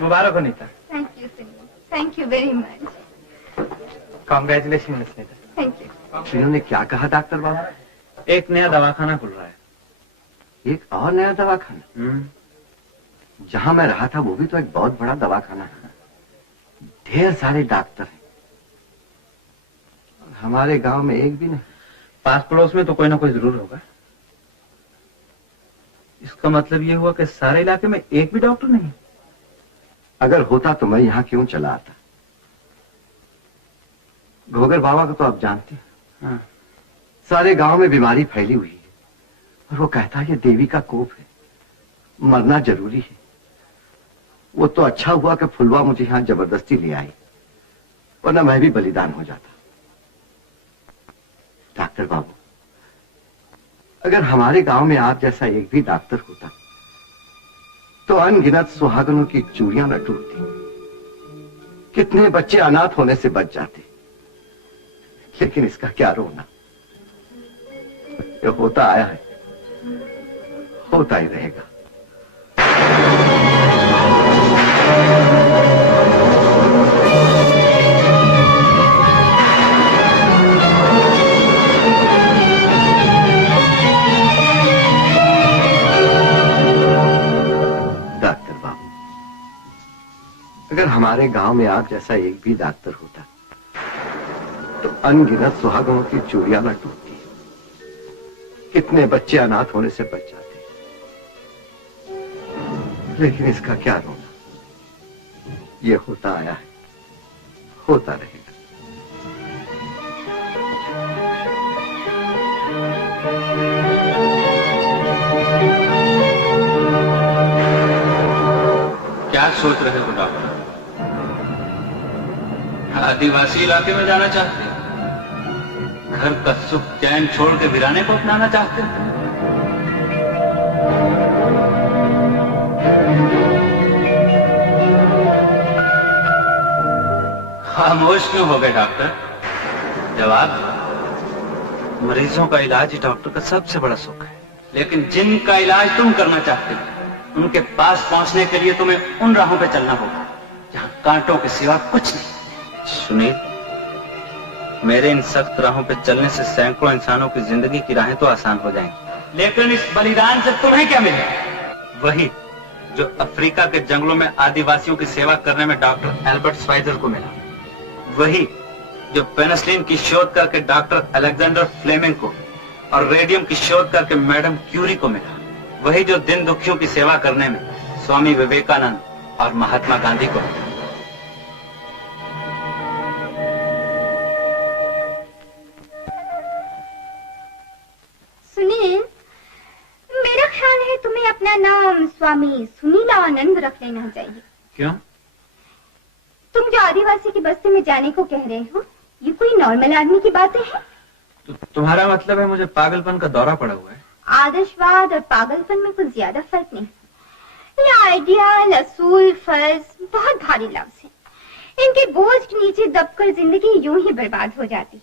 मुबारक हो Nita. Thank you Sunil, thank you very much. Congratulation miss Nita. Thank you. इन्होंने क्या कहा डॉक्टर बाबू? एक नया दवाखाना खुल रहा है। एक और नया दवाखाना? जहां मैं रहा था वो भी तो एक बहुत बड़ा दवाखाना है, ढेर सारे डॉक्टर हैं। हमारे गांव में एक भी नहीं। पास पड़ोस में तो कोई ना कोई जरूर होगा। इसका मतलब ये हुआ कि सारे इलाके में एक भी डॉक्टर नहीं। अगर होता तो मैं यहाँ क्यों चला आता? घोगर बाबा को तो आप जानते हैं। हाँ। सारे गांव में बीमारी फैली हुई है और वो कहता है ये देवी का कोप है, मरना जरूरी है। वो तो अच्छा हुआ कि फुलवा मुझे यहाँ जबरदस्ती ले आई। वरना मैं भी बलिदान हो जाता। डॉक्टर बाबू, अगर हमारे गांव में आप जैसा एक भी डॉक्टर होता तो अनगिनत सुहागनों की चूड़ियां न टूटती, कितने बच्चे अनाथ होने से बच जाते। लेकिन इसका क्या रोना, ये होता आया है, होता ही रहेगा। डॉक्टर बाबू, अगर हमारे गांव में आप जैसा एक भी डॉक्टर होता तो अनगिनत सुहागों की चूड़ियां न टूटती, कितने बच्चे अनाथ होने से बच जाते। लेकिन इसका क्या रोना, ये होता आया है, होता रहेगा। क्या सोच रहे हो डॉक्टर? आदिवासी इलाके में जाना चाहते हैं? घर का सुख चैन छोड़ के वीराने को अपनाना चाहते हैं? खामोश क्यों हो गए डॉक्टर? जवाब दो। मरीजों का इलाज ही डॉक्टर का सबसे बड़ा सुख है, लेकिन जिनका इलाज तुम करना चाहते हो उनके पास पहुंचने के लिए तुम्हें उन राहों पे चलना होगा जहां कांटों के सिवा कुछ नहीं। सुनील, मेरे इन सख्त राहों पे चलने से सैकड़ों इंसानों की जिंदगी की राहें तो आसान हो जाएंगी, लेकिन इस बलिदान से तुम्हें क्या मिलेगा? वही जो अफ्रीका के जंगलों में आदिवासियों की सेवा करने में डॉक्टर एल्बर्ट स्वाइजर को मिला, वही जो पेनिसिलिन की शोध करके डॉक्टर अलेक्जेंडर फ्लेमिंग को और रेडियम की शोध करके मैडम क्यूरी को मिला, वही जो दिन दुखियों की सेवा करने में स्वामी विवेकानंद और महात्मा गांधी को मिला। सुनील, मेरा ख्याल है तुम्हें अपना नाम स्वामी सुनीलानंद रख लेना चाहिए। क्यों? तुम जो आदिवासी की बस्ती में जाने को कह रहे हो, ये कोई नॉर्मल आदमी की बातें हैं? तो तुम्हारा मतलब है मुझे पागलपन का दौरा पड़ा हुआ है? आदर्शवाद और पागलपन में कुछ ज्यादा फर्क नहीं। ये आइडियल, असूल, फर्ज बहुत भारी लफ्ज हैं। इनके बोझ के नीचे दबकर जिंदगी यूं ही बर्बाद हो जाती,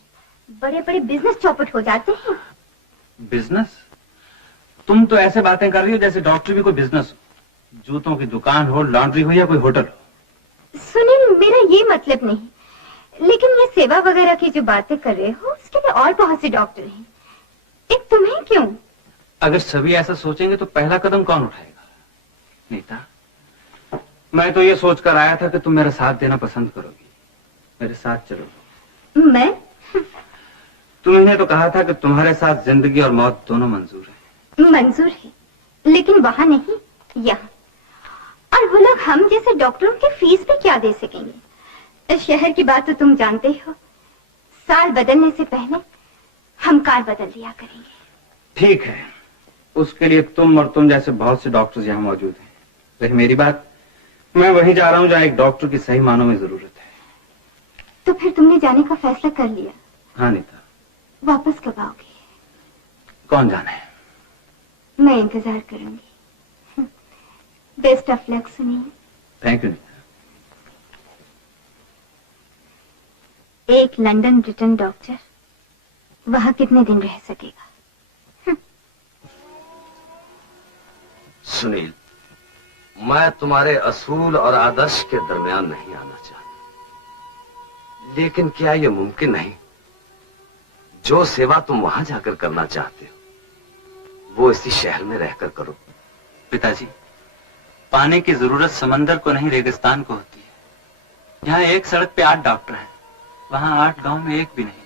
बड़े बड़े बिजनेस चौपट हो जाते हैं। बिजनेस? तुम तो ऐसे बातें कर रही हो जैसे डॉक्टर भी कोई बिजनेस हो, जूतों की दुकान हो, लॉन्ड्री हो या कोई होटल हो। सुनील, मेरा ये मतलब नहीं, लेकिन ये सेवा वगैरह की जो बातें कर रहे हो उसके लिए और बहुत से डॉक्टर हैं, एक तुम्हें क्यों? अगर सभी ऐसा सोचेंगे तो पहला कदम कौन उठाएगा? नीता, मैं तो ये सोचकर आया था कि तुम मेरा साथ देना पसंद करोगी, मेरे साथ चलो। मैं? तुमने तो कहा था कि तुम्हारे साथ जिंदगी और मौत दोनों मंजूर है। मंजूर है, लेकिन वहां नहीं, यहाँ। और वो लोग हम जैसे डॉक्टरों की फीस भी क्या दे सकेंगे? शहर की बात तो तुम जानते ही हो, साल बदलने से पहले हम कार बदल दिया करेंगे। ठीक है, उसके लिए तुम और तुम जैसे बहुत से डॉक्टर्स यहाँ मौजूद हैं। लेकिन मेरी बात, मैं वहीं जा रहा हूँ जहाँ एक डॉक्टर की सही मानों में जरूरत है। तो फिर तुमने जाने का फैसला कर लिया? हाँ नीता। वापस कब आओगे? कौन जाने, मैं इंतजार करूंगी। Best of luck Sunil. Thank you Nita. एक लंदन ब्रिटेन डॉक्टर वहां कितने दिन रह सकेगा? सुनील, मैं तुम्हारे असूल और आदर्श के दरमियान नहीं आना चाहता, लेकिन क्या यह मुमकिन नहीं जो सेवा तुम वहां जाकर करना चाहते हो वो इसी शहर में रहकर करो? पिताजी, पानी की जरूरत समंदर को नहीं रेगिस्तान को होती है। यहाँ एक सड़क पे 8 डॉक्टर हैं, वहां 8 गांव में एक भी नहीं।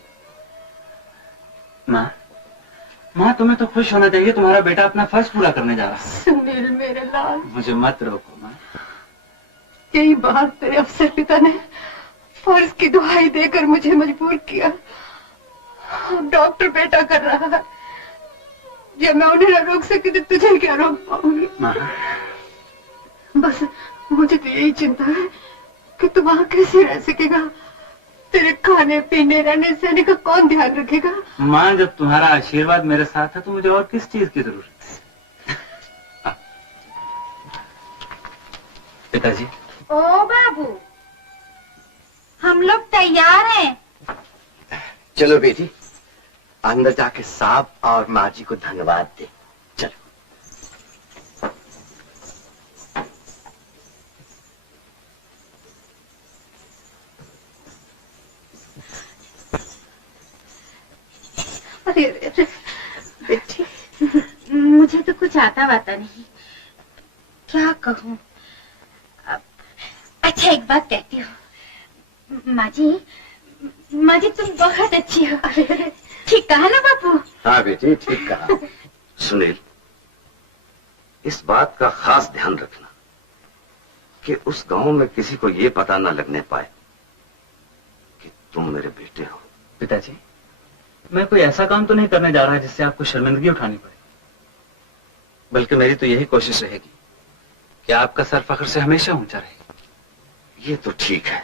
माँ, तुम्हें तो खुश होना चाहिए, तुम्हारा बेटा अपना फर्ज पूरा करने जा रहा है। सुनील मेरे लाल, मुझे मत रोको माँ। यही बात तेरे अफसर पिता ने फर्ज की दुहाई देकर मुझे मजबूर किया। डॉक्टर बेटा कर रहा है, जब मैं उन्हें न रोक सकी तो तुझे क्या रोक पाऊंगी? बस मुझे तो यही चिंता है कि तू वहां कैसे रह सकेगा, तेरे खाने पीने रहने सहने का कौन ध्यान रखेगा? माँ, जब तुम्हारा आशीर्वाद मेरे साथ है तो मुझे और किस चीज की जरूरत है? पिताजी। ओ बाबू, हम लोग तैयार हैं। चलो बेटी, अंदर जाके साहब और माँ जी को धन्यवाद दे। चलो। अरे बेटी, मुझे तो कुछ आता वाता नहीं, क्या कहूँ। अच्छा, एक बात कहती हूँ, माँ जी तुम बहुत अच्छी हो। ठीक कहा ना बापू? हाँ बेटी, ठीक कहा। सुनील, इस बात का खास ध्यान रखना कि उस गांव में किसी को ये पता न लगने पाए कि तुम मेरे बेटे हो। पिताजी, मैं कोई ऐसा काम तो नहीं करने जा रहा जिससे आपको शर्मिंदगी उठानी पड़े, बल्कि मेरी तो यही कोशिश रहेगी कि आपका सर फख्र से हमेशा ऊंचा रहे। ये तो ठीक है,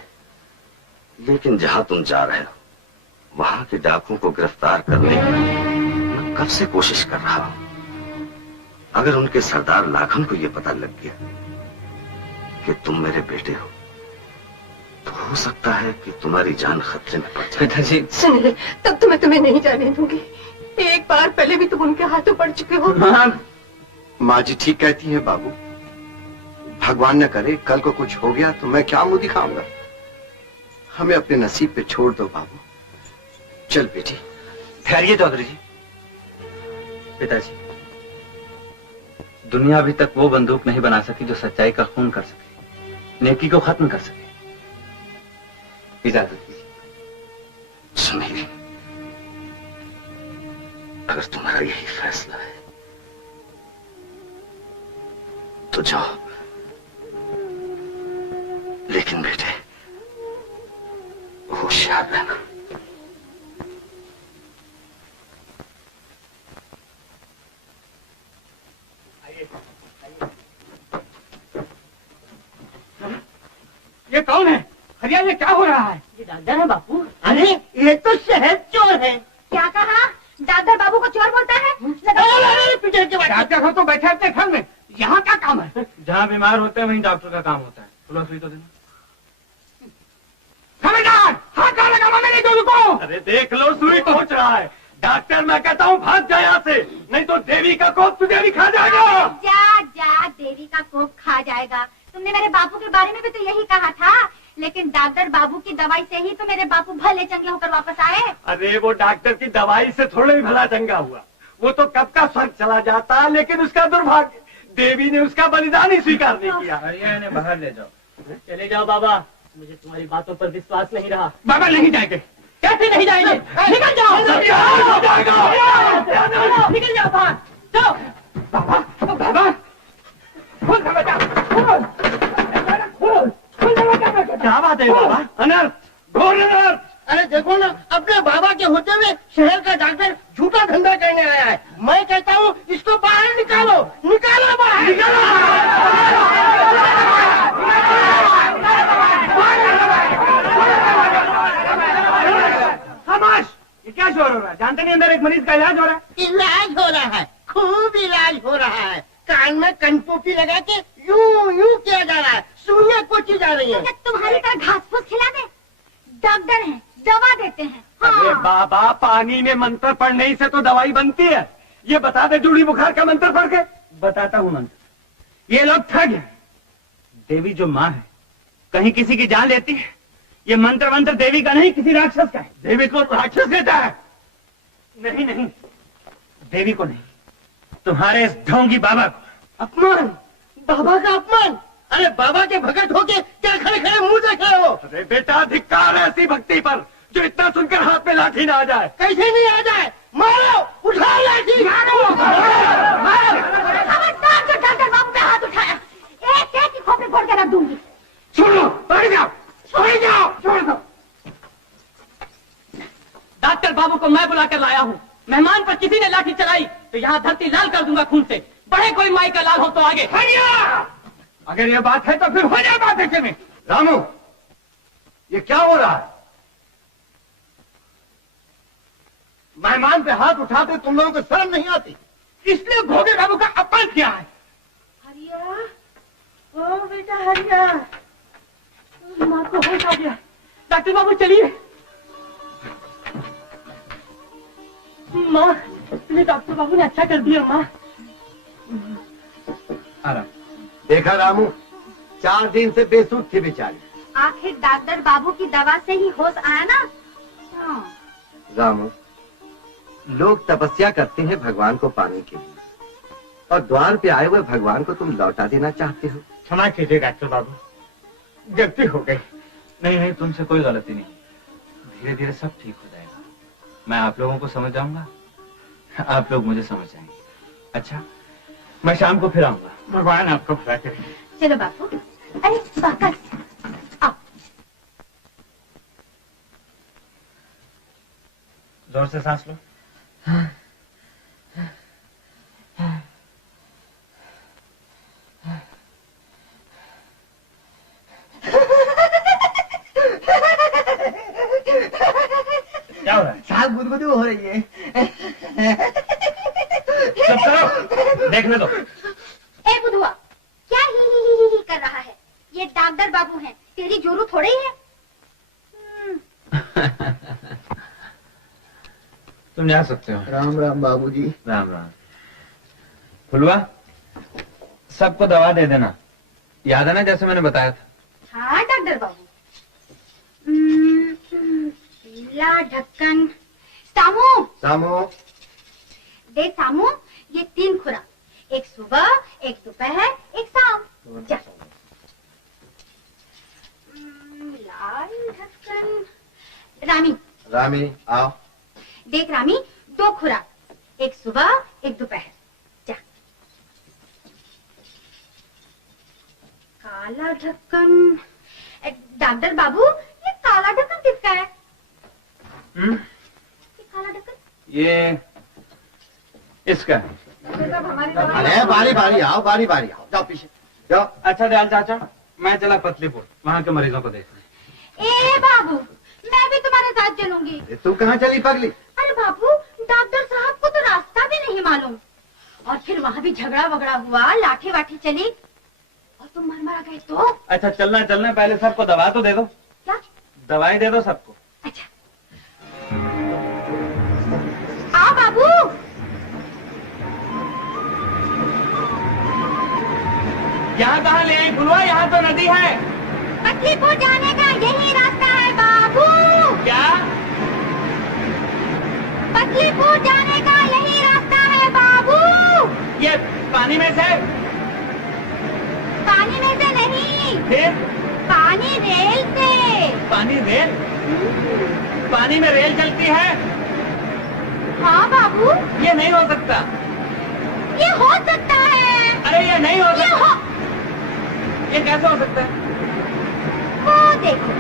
लेकिन जहां तुम जा रहे हो वहां के डाकुओं को गिरफ्तार करने की मैं कब से कोशिश कर रहा हूं। अगर उनके सरदार लाखन को यह पता लग गया कि तुम मेरे बेटे हो तो हो सकता है कि तुम्हारी जान खतरे में पड़ जाए। पिताजी, सुन ले, तब तो मैं तुम्हें नहीं जाने दूंगी। एक बार पहले भी तुम उनके हाथों पड़ चुके हो। माँ जी ठीक कहती हैं बाबू। भगवान न करे कल को कुछ हो गया तो मैं क्या मुंह दिखाऊंगा। हमें अपने नसीब पे छोड़ दो बाबू। चल बेटी। ठहरिए चौधरी जी। पिताजी, दुनिया अभी तक वो बंदूक नहीं बना सकी जो सच्चाई का खून कर सके, नेकी को खत्म कर सके। इजाजत दीजिए। सुनील, अगर तुम्हारा यही फैसला है तो जाओ, लेकिन बेटे होशियार रहना। ये कौन है? हरिया, ये क्या हो रहा है? ये डॉक्टर है बापू। अरे ये तो शहर चोर है। क्या कहा? डॉक्टर बाबू को चोर बोलता है? डॉक्टर हो तो बैठे अपने घर में, यहाँ क्या काम है? जहाँ बीमार होते हैं वहीं डॉक्टर का काम होता है। खुला सुई तो देना। खबरदार, हाथ कहाँ लगा मेरे दोनों को? अरे देख लो, सुई पहुंच रहा है। डॉक्टर, मैं कहता हूँ भाग जा यहाँ से, नहीं तो देवी का कोप तुझे भी खा जाएगा। जा, देवी का कोप खा जाएगा। तुमने मेरे बापू के बारे में भी तो यही कहा था, लेकिन डॉक्टर बाबू की दवाई से ही तो मेरे बापू भले चंगे होकर वापस आए। अरे वो डॉक्टर की दवाई से थोड़ा ही भला चंगा हुआ, वो तो कब का स्वर्ग चला जाता, लेकिन उसका दुर्भाग्य देवी ने उसका बलिदान ही स्वीकार नहीं किया। हरिया, इन्हें बाहर ले जाओ। चले जाओ बाबा, मुझे तुम्हारी बातों पर विश्वास नहीं रहा। बाबा नहीं जाएंगे। कैसे नहीं जाएंगे? निकल जाओ, निकल जाओ बाहर। जाओ बाबा, बाबा खोल दरवाजा, खोल दरवाजा। क्या बात है बाबा? अनर्थ, घोर अनर्थ। अरे देखो ना, अपने बाबा के होते हुए शहर का डॉक्टर झूठा धंधा करने आया है। मैं कहता हूँ इसको बाहर निकालो, निकालो बाहर, खामोश। ये क्या शोर हो रहा है? जानते नहीं अंदर एक मरीज का इलाज हो रहा है। इलाज हो रहा है, खूब इलाज हो रहा है। कान में कनपोपी लगा के यूं यूं किया जा रहा है, सुइयां कोची जा रही है। तुम्हारी तरह घास फूस खिला दे? डॉक्टर हैं, दवा देते हैं। अरे बाबा, पानी में मंत्र पढ़ने से तो दवाई बनती है। ये बता दे, जूड़ी बुखार का मंत्र पढ़ के। बताता हूँ मंत्र। ये लोग ठग हैं। देवी जो माँ है, कहीं किसी की जान लेती है। ये मंत्र देवी का नहीं, किसी राक्षस का है। देवी को राक्षस कहता है? नहीं नहीं, देवी को नहीं, तुम्हारे इस ढोंगी बाबा को। अपमान, बाबा का अपमान। अरे बाबा के भगत होके क्या खड़े खड़े मुंह देख रहे हो? अरे बेटा, धिक्कार है ऐसी भक्ति पर जो इतना सुनकर हाथ में लाठी ना आ जाए। कैसे नहीं आ जाए? मारो, उठाओ लाठी, मारो। खबरदार जो डॉक्टर बाबू पे हाथ उठाया, एक एक की खोपड़ी फोड़ के रख दूंगी। छोड़ो, बैठ जाओ, छोड़ जाओ, छोड़ दो। डॉक्टर बाबू को मैं बुला कर लाया हूँ। मेहमान पर किसी ने लाठी चलाई तो यहाँ धरती लाल कर दूंगा खून से। बड़े कोई माई का लाल हो तो आगे। अगर ये बात है तो फिर हो जाए बात ऐसे में। रामू, ये क्या हो रहा है? मेहमान पे हाथ उठाते तुम लोगों को शर्म नहीं आती? इसलिए घोगे बाबू का अपमान किया है। हरिया, ओ बेटा हरिया, माँ को होश आ गया। डॉक्टर बाबू चलिए। माँ, डॉक्टर बाबू ने अच्छा कर दिया माँ। आराम। देखा रामू, 4 दिन से बेसुध थी बेचारी। आखिर डॉक्टर बाबू की दवा से ही होश आया ना। रामू, लोग तपस्या करते हैं भगवान को पाने के लिए, और द्वार पे आए हुए भगवान को तुम लौटा देना चाहते हो। क्षमा कीजिए डॉक्टर बाबू, गलती हो गई। नहीं नहीं, तुमसे कोई गलती नहीं। धीरे धीरे सब ठीक हो जाएगा। मैं आप लोगों को समझ जाऊंगा, आप लोग मुझे समझ जाएंगे। अच्छा, मैं शाम को फिर आऊंगा। भगवान आपको भला करे। चलो बापू। अरे बाकस, आओ। जोर से सांस लो। क्या हो रहा है? साहब गुदगुदू हो रही है। चुप करो, देखने दो। ए बुधुआ, क्या ही कर रहा है? ये डॉक्टर बाबू हैं, तेरी जोरू थोड़ी है। तुम जा सकते हो। राम राम बाबूजी। राम राम। फुलवा, सबको दवा दे देना, याद है ना जैसे मैंने बताया था। हाँ डॉक्टर बाबू। ला ढक्कन। सामू, सामू, देख सामू, ये 3 खुराक, एक सुबह, एक दोपहर, एक शाम। जा। लाल ढक्कन। रामी, रामी आओ। देख रामी, 2 खुराक, एक सुबह, एक दोपहर। जा। काला ढक्कन। डॉक्टर बाबू, ये काला ढक्कन किसका है? ये काला ढक्कन? ये इसका है। अरे बारी बारी आओ, बारी बारी आओ, जाओ पीछे जाओ। अच्छा दयाल चाचा, मैं चला पतलीपुर, वहाँ के मरीजों को देखने। ए बाबू, मैं भी तुम्हारे साथ चलूंगी। तू कहाँ चली पगली? अरे बाबू, डॉक्टर साहब को तो रास्ता भी नहीं मालूम, और फिर वहाँ भी झगड़ा वगड़ा हुआ, लाठी वाठी चली, और तुम मर गए तो? अच्छा चलना चलना, पहले सबको दवा तो दे दो। क्या? दवाई दे दो सबको। अच्छा, आओ बाबू। यहाँ कहाँ ले आई फुलवा? यहाँ तो नदी है। पतलीपुर जाने का यही रास्ता है बाबू। क्या? पतलीपुर जाने का यही रास्ता है बाबू। ये पानी में से? पानी में से नहीं, फिर? पानी रेल से। पानी रेल? पानी में रेल चलती है? हाँ बाबू। ये नहीं हो सकता। ये हो सकता है। अरे ये नहीं हो ये सकता। हो, ये कैसे हो सकता है? वो देखो।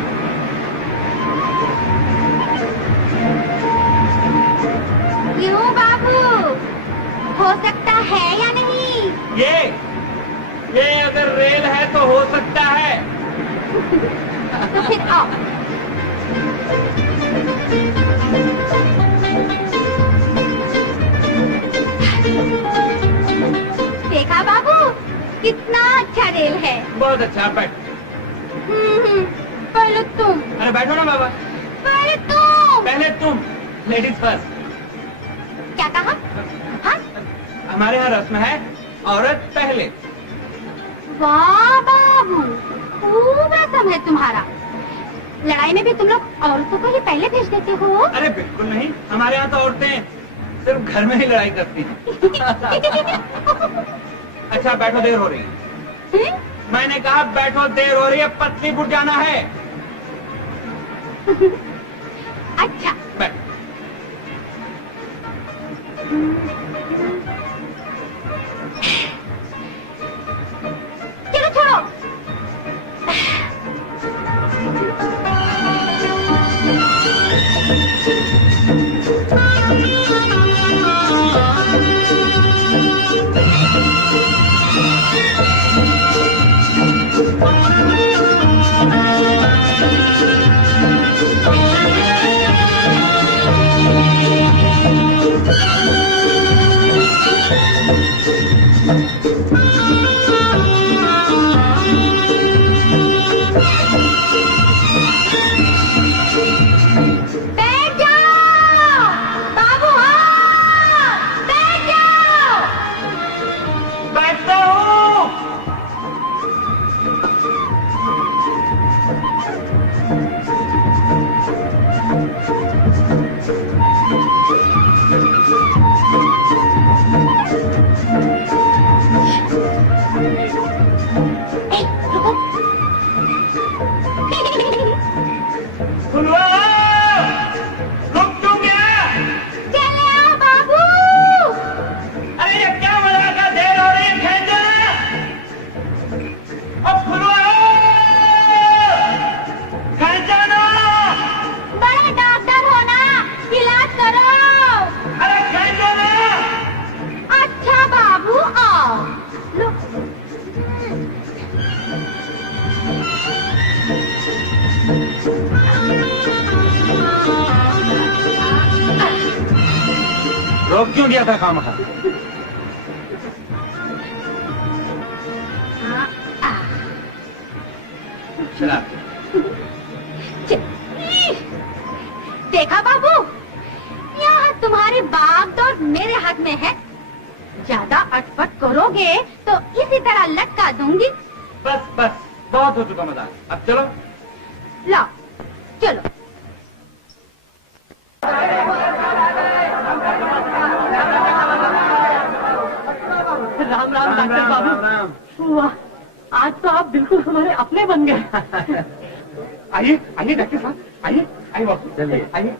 क्यों बाबू, हो सकता है या नहीं? ये अगर रेल है तो हो सकता है। तो फिर आओ। देखा बाबू, कितना अच्छा रेल है। बहुत अच्छा, बैठ। पहले तुम। अरे बैठो ना बाबा। पहले तुम। पहले तुम, लेडीज फर्स्ट। क्या कहा? हाँ? हमारे यहाँ रस्म है, औरत पहले। वाह बाबू, खूब रस्म है तुम्हारा। लड़ाई में भी तुम लोग औरतों को ही पहले भेज देते हो। अरे बिल्कुल नहीं, हमारे यहाँ तो औरतें सिर्फ घर में ही लड़ाई करती हैं। अच्छा बैठो, देर हो रही है। मैंने कहा बैठो, देर हो रही है, पतलीपुर जाना है। अच्छा बैठो। चलो छोड़ो। रोक क्यों दिया था खामखा? देखा बाबू, यहाँ तुम्हारी बागडोर मेरे हाथ में है। ज्यादा अटपट करोगे तो इसी तरह लटका दूंगी। बस बस, बहुत हो चुका मजाक, अब चलो। लाओ चलो। राम राम डॉक्टर बाबू। वाह, आज तो आप बिल्कुल हमारे अपने बन गए। आइए आइए डॉक्टर साहब, आइए आइए बाबू, चलिए आइए।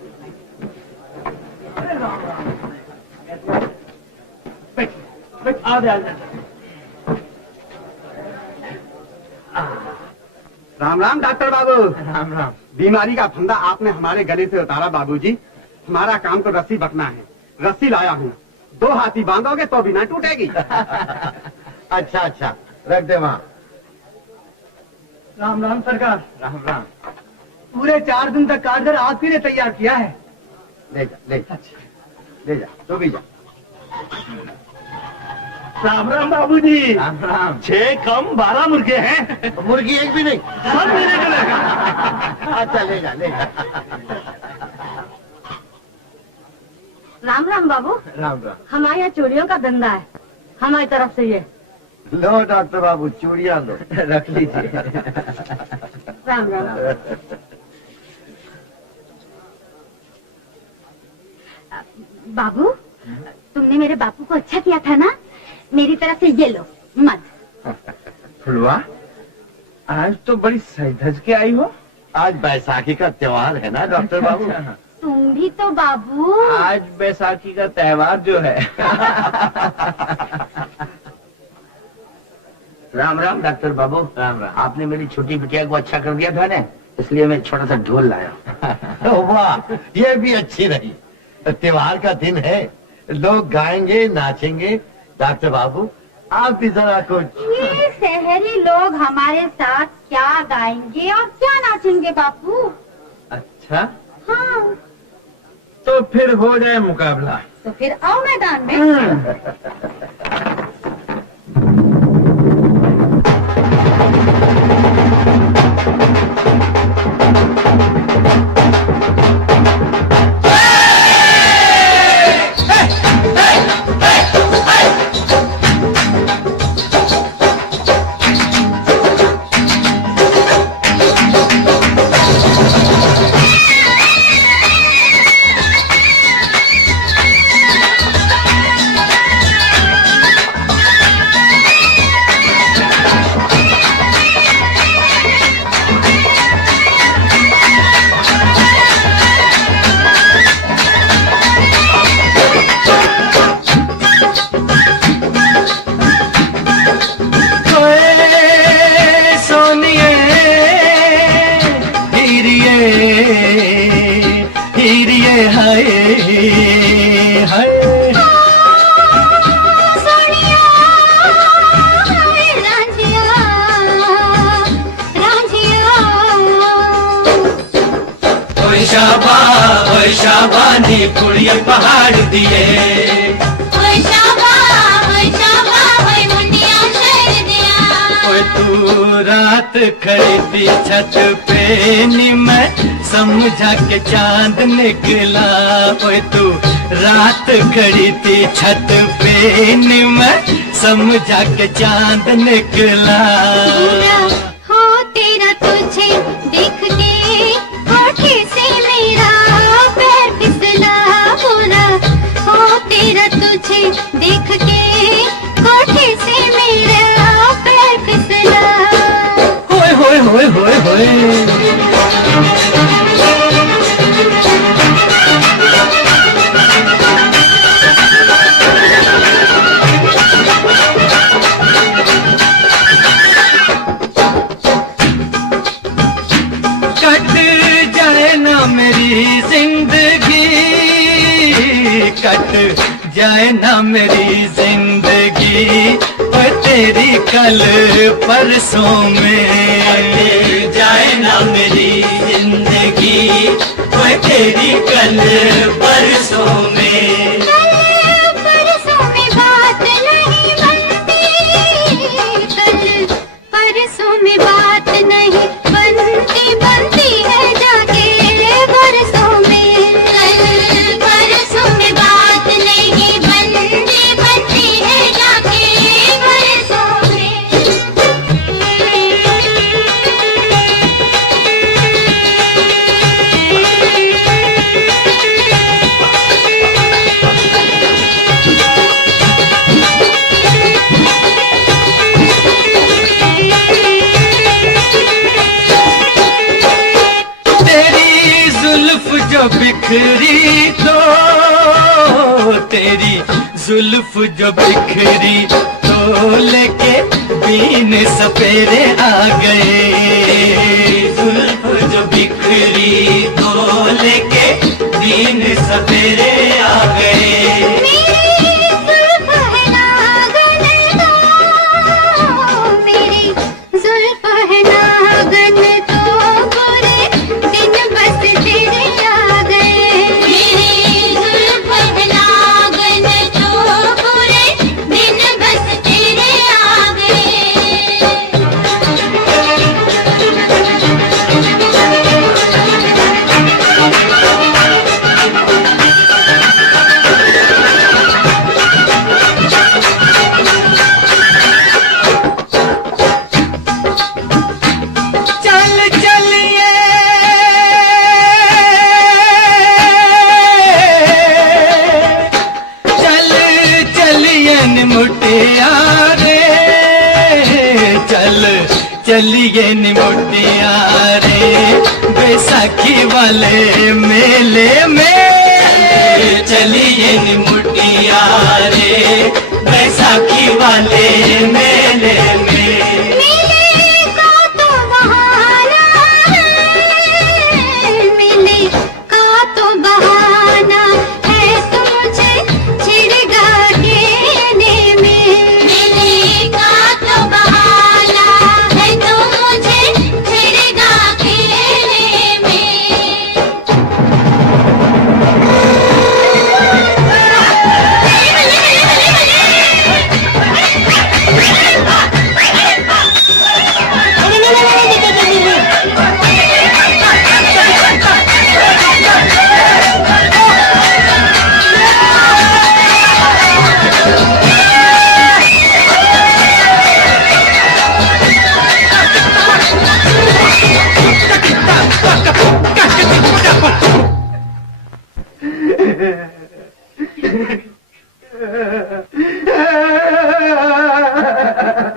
राम राम डॉक्टर बाबू। राम राम। बीमारी का फंदा आपने हमारे गले से उतारा बाबूजी। हमारा काम तो रस्सी बकना है। रस्सी लाया हूँ, 2 हाथी बांधोगे तो भी ना टूटेगी। अच्छा अच्छा, रख दे वहाँ। राम राम सरकार। राम राम। पूरे 4 दिन तक कारगर आप ही ने तैयार किया है। ले जा ले जा, ले जा, तो भी जा। राम राम बाबूजी। राम राम। 6 कम 12 मुर्गे हैं। मुर्गी एक भी नहीं, सब मेरे को लेगा। अच्छा ले जा ले जा। राम राम बाबू, राम राम। हमारे यहाँ चूड़ियों का धंधा है, हमारी तरफ से ये। लो डॉक्टर बाबू, चूड़ियाँ लो। रख लीजिए। राम राम। बाबू, तुमने मेरे बापू को अच्छा किया था ना, मेरी तरफ से ये लो मत। फुलवा, आज तो बड़ी सज धज के आई हो। आज बैसाखी का त्योहार है ना डॉक्टर बाबू। तुम भी तो बाबू। आज बैसाखी का त्योहार जो है। राम राम डॉक्टर बाबू। राम राम। आपने मेरी छोटी बिटिया को अच्छा कर दिया था ना, इसलिए मैं छोटा सा ढोल लाया। वाह, ये भी अच्छी रही। त्योहार का दिन है, लोग गाएंगे नाचेंगे। डॉक्टर बाबू, आप भी जरा कुछ। ये शहरी लोग हमारे साथ क्या गाएंगे और क्या नाचेंगे बापू? अच्छा, हाँ, तो फिर हो जाए मुकाबला। तो फिर आओ मैदान में। शाबानी कुड़िया पहाड़ दिए। ओए तू रात खड़ी थी छत पे नी मैं समझा के चांद निकला। ओए तू रात खड़ी थी छत पे नी मैं समझा के चांद निकला। हो तेरा तुझे देख के होठे से मेरा पैर फिसला। बोला हो तेरा तुझे देख के होठे से मेरा पैर फिसला। होए होए होए होए होए। कट जाए ना मेरी जिंदगी और तेरी कल परसों में। कट जाए ना मेरी जिंदगी और तेरी कल परसों में। जुल्फ जो बिखरी तो तेरी जुल्फ जो बिखरी तो लेके बीन सपेरे आ गए। जुल्फ जो बिखरी तो लेके बीन सपेरे आ गए। चलिए निमुटिया रे बैसाखी वाले मेले में। चलिए निमुटिया रे बैसाखी वाले मेले में। मेले का तो बहाना है, मेले का तो बहाना है तो मुझे छिड़गा देने में। मेले का तो बहाना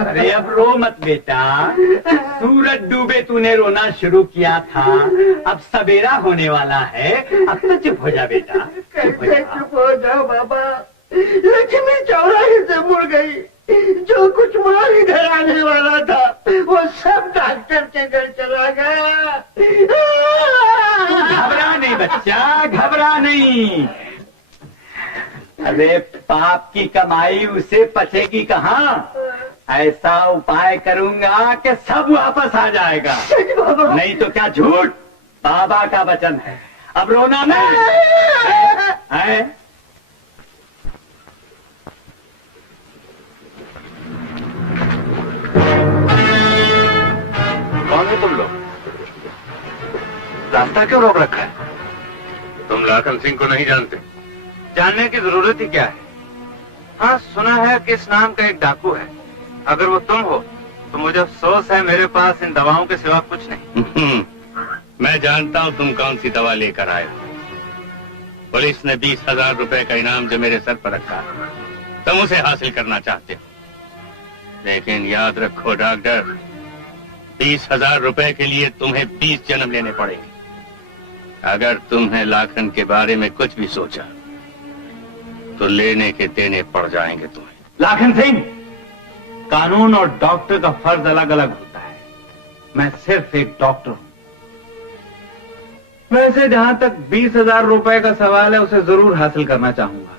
अरे अब रो मत बेटा, सूरज डूबे तूने रोना शुरू किया था, अब सवेरा होने वाला है, अब तो चुप हो जा बेटा। कैसे चुप हो जाओ बाबा, लक्ष्मी चौराहे से मुड़ गई, जो कुछ माल इधर आने वाला था वो सब डॉक्टर के घर चला गया। घबरा नहीं बच्चा, घबरा नहीं। अरे पाप की कमाई उसे पचेगी कहाँ? ऐसा उपाय करूंगा कि सब वापस आ जाएगा। नहीं तो क्या झूठ, बाबा का वचन है। अब रोना नहीं है? कौन है तुम लोग? रास्ता क्यों रोक रखा है? तुम लाखन सिंह को नहीं जानते? जानने की जरूरत ही क्या है? हाँ, सुना है कि इस नाम का एक डाकू है। अगर वो तुम हो तो मुझे अफसोस है, मेरे पास इन दवाओं के सिवा कुछ नहीं। मैं जानता हूँ तुम कौन सी दवा लेकर आए हो। पुलिस ने 20,000 रुपए का इनाम जो मेरे सर पर रखा है, तुम उसे हासिल करना चाहते हो। लेकिन याद रखो डॉक्टर, 20,000 रुपए के लिए तुम्हें 20 जन्म लेने पड़ेंगे। अगर तुमने लाखन के बारे में कुछ भी सोचा तो लेने के देने पड़ जाएंगे तुम्हें। लाखन सिंह, कानून और डॉक्टर का फर्ज अलग अलग होता है। मैं सिर्फ एक डॉक्टर हूं। वैसे जहां तक 20,000 रुपए का सवाल है, उसे जरूर हासिल करना चाहूंगा,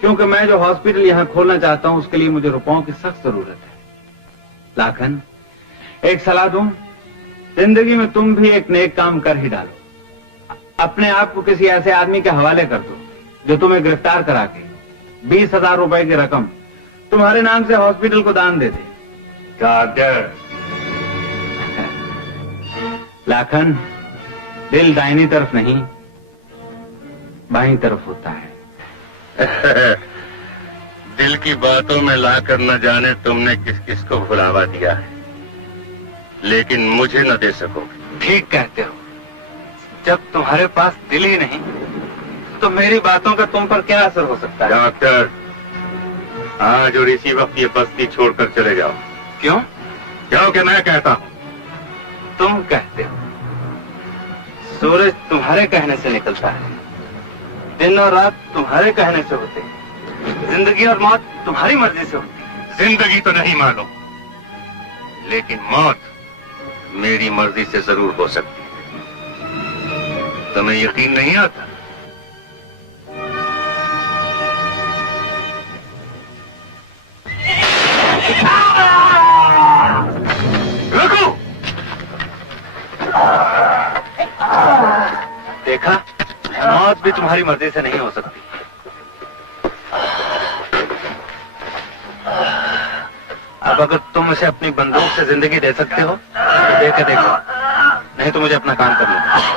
क्योंकि मैं जो हॉस्पिटल यहां खोलना चाहता हूं उसके लिए मुझे रुपयों की सख्त जरूरत है। लाखन, एक सलाह दूं, जिंदगी में तुम भी एक नेक काम कर ही डालो। अपने आप को किसी ऐसे आदमी के हवाले कर दो जो तुम्हें गिरफ्तार करा के 20,000 रुपए की रकम तुम्हारे नाम से हॉस्पिटल को दान दे दे। डॉक्टर, लाखन, दिल दाहिनी तरफ नहीं बाईं तरफ होता है। दिल की बातों में लाकर न जाने तुमने किस किस को भुलावा दिया है, लेकिन मुझे न दे सकोगे। ठीक कहते हो, जब तुम्हारे पास दिल ही नहीं तो मेरी बातों का तुम पर क्या असर हो सकता है? डॉक्टर, आज और इसी वक्त ये बस्ती छोड़कर चले जाओ। क्यों? क्योंकि मैं कहता हूं। तुम कहते हो? सूरज तुम्हारे कहने से निकलता है, दिन और रात तुम्हारे कहने से होते हैं, जिंदगी और मौत तुम्हारी मर्जी से होती है। जिंदगी तो नहीं मालूम, लेकिन मौत मेरी मर्जी से जरूर हो सकती है। तुम्हें यकीन नहीं आता? रुको! देखा, मौत भी तुम्हारी मर्जी से नहीं हो सकती। अब अगर तुम उसे अपनी बंदूक से जिंदगी दे सकते हो तो दे के देखो, नहीं तो मुझे अपना काम करना है।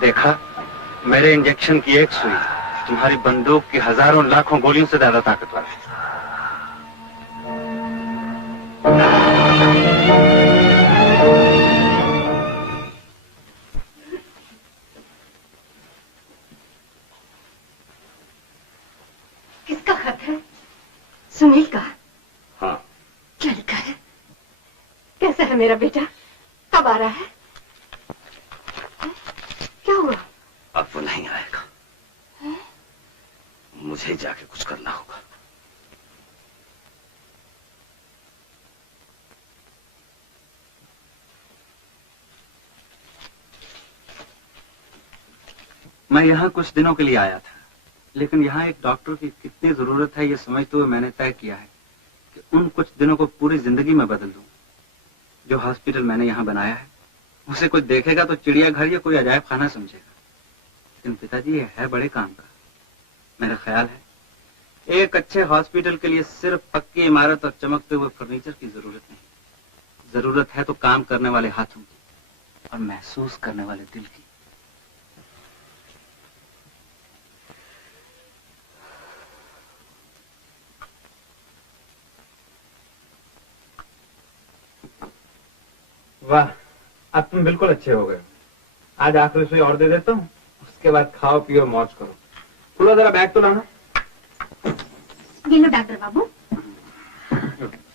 देखा, मेरे इंजेक्शन की एक सुई तुम्हारी बंदूक की हजारों लाखों गोलियों से ज्यादा ताकतवर है। किसका खत है? सुनील का? हाँ। क्या लिखा है? कैसा है मेरा बेटा? कब आ रहा है? क्या हुआ? अब वो नहीं आएगा। मुझे जाके कुछ करना होगा। मैं यहाँ कुछ दिनों के लिए आया था, लेकिन यहाँ एक डॉक्टर की कितनी जरूरत है ये समझते हुए मैंने तय किया है कि उन कुछ दिनों को पूरी जिंदगी में बदल दूं। जो हॉस्पिटल मैंने यहाँ बनाया है उसे कोई देखेगा तो चिड़ियाघर या कोई अजायब खाना समझेगा, लेकिन पिताजी ये है बड़े काम का। मेरा ख्याल है एक अच्छे हॉस्पिटल के लिए सिर्फ पक्की इमारत और चमकते हुए फर्नीचर की जरूरत नहीं, जरूरत है तो काम करने वाले हाथों की और महसूस करने वाले दिल की। वाह, अब तुम बिल्कुल अच्छे हो गए। आज आखिरी सुई और दे देता हूँ, उसके बाद खाओ पियो मौज करो। खुलो, जरा बैग तो लाना। ये लो डॉक्टर बाबू।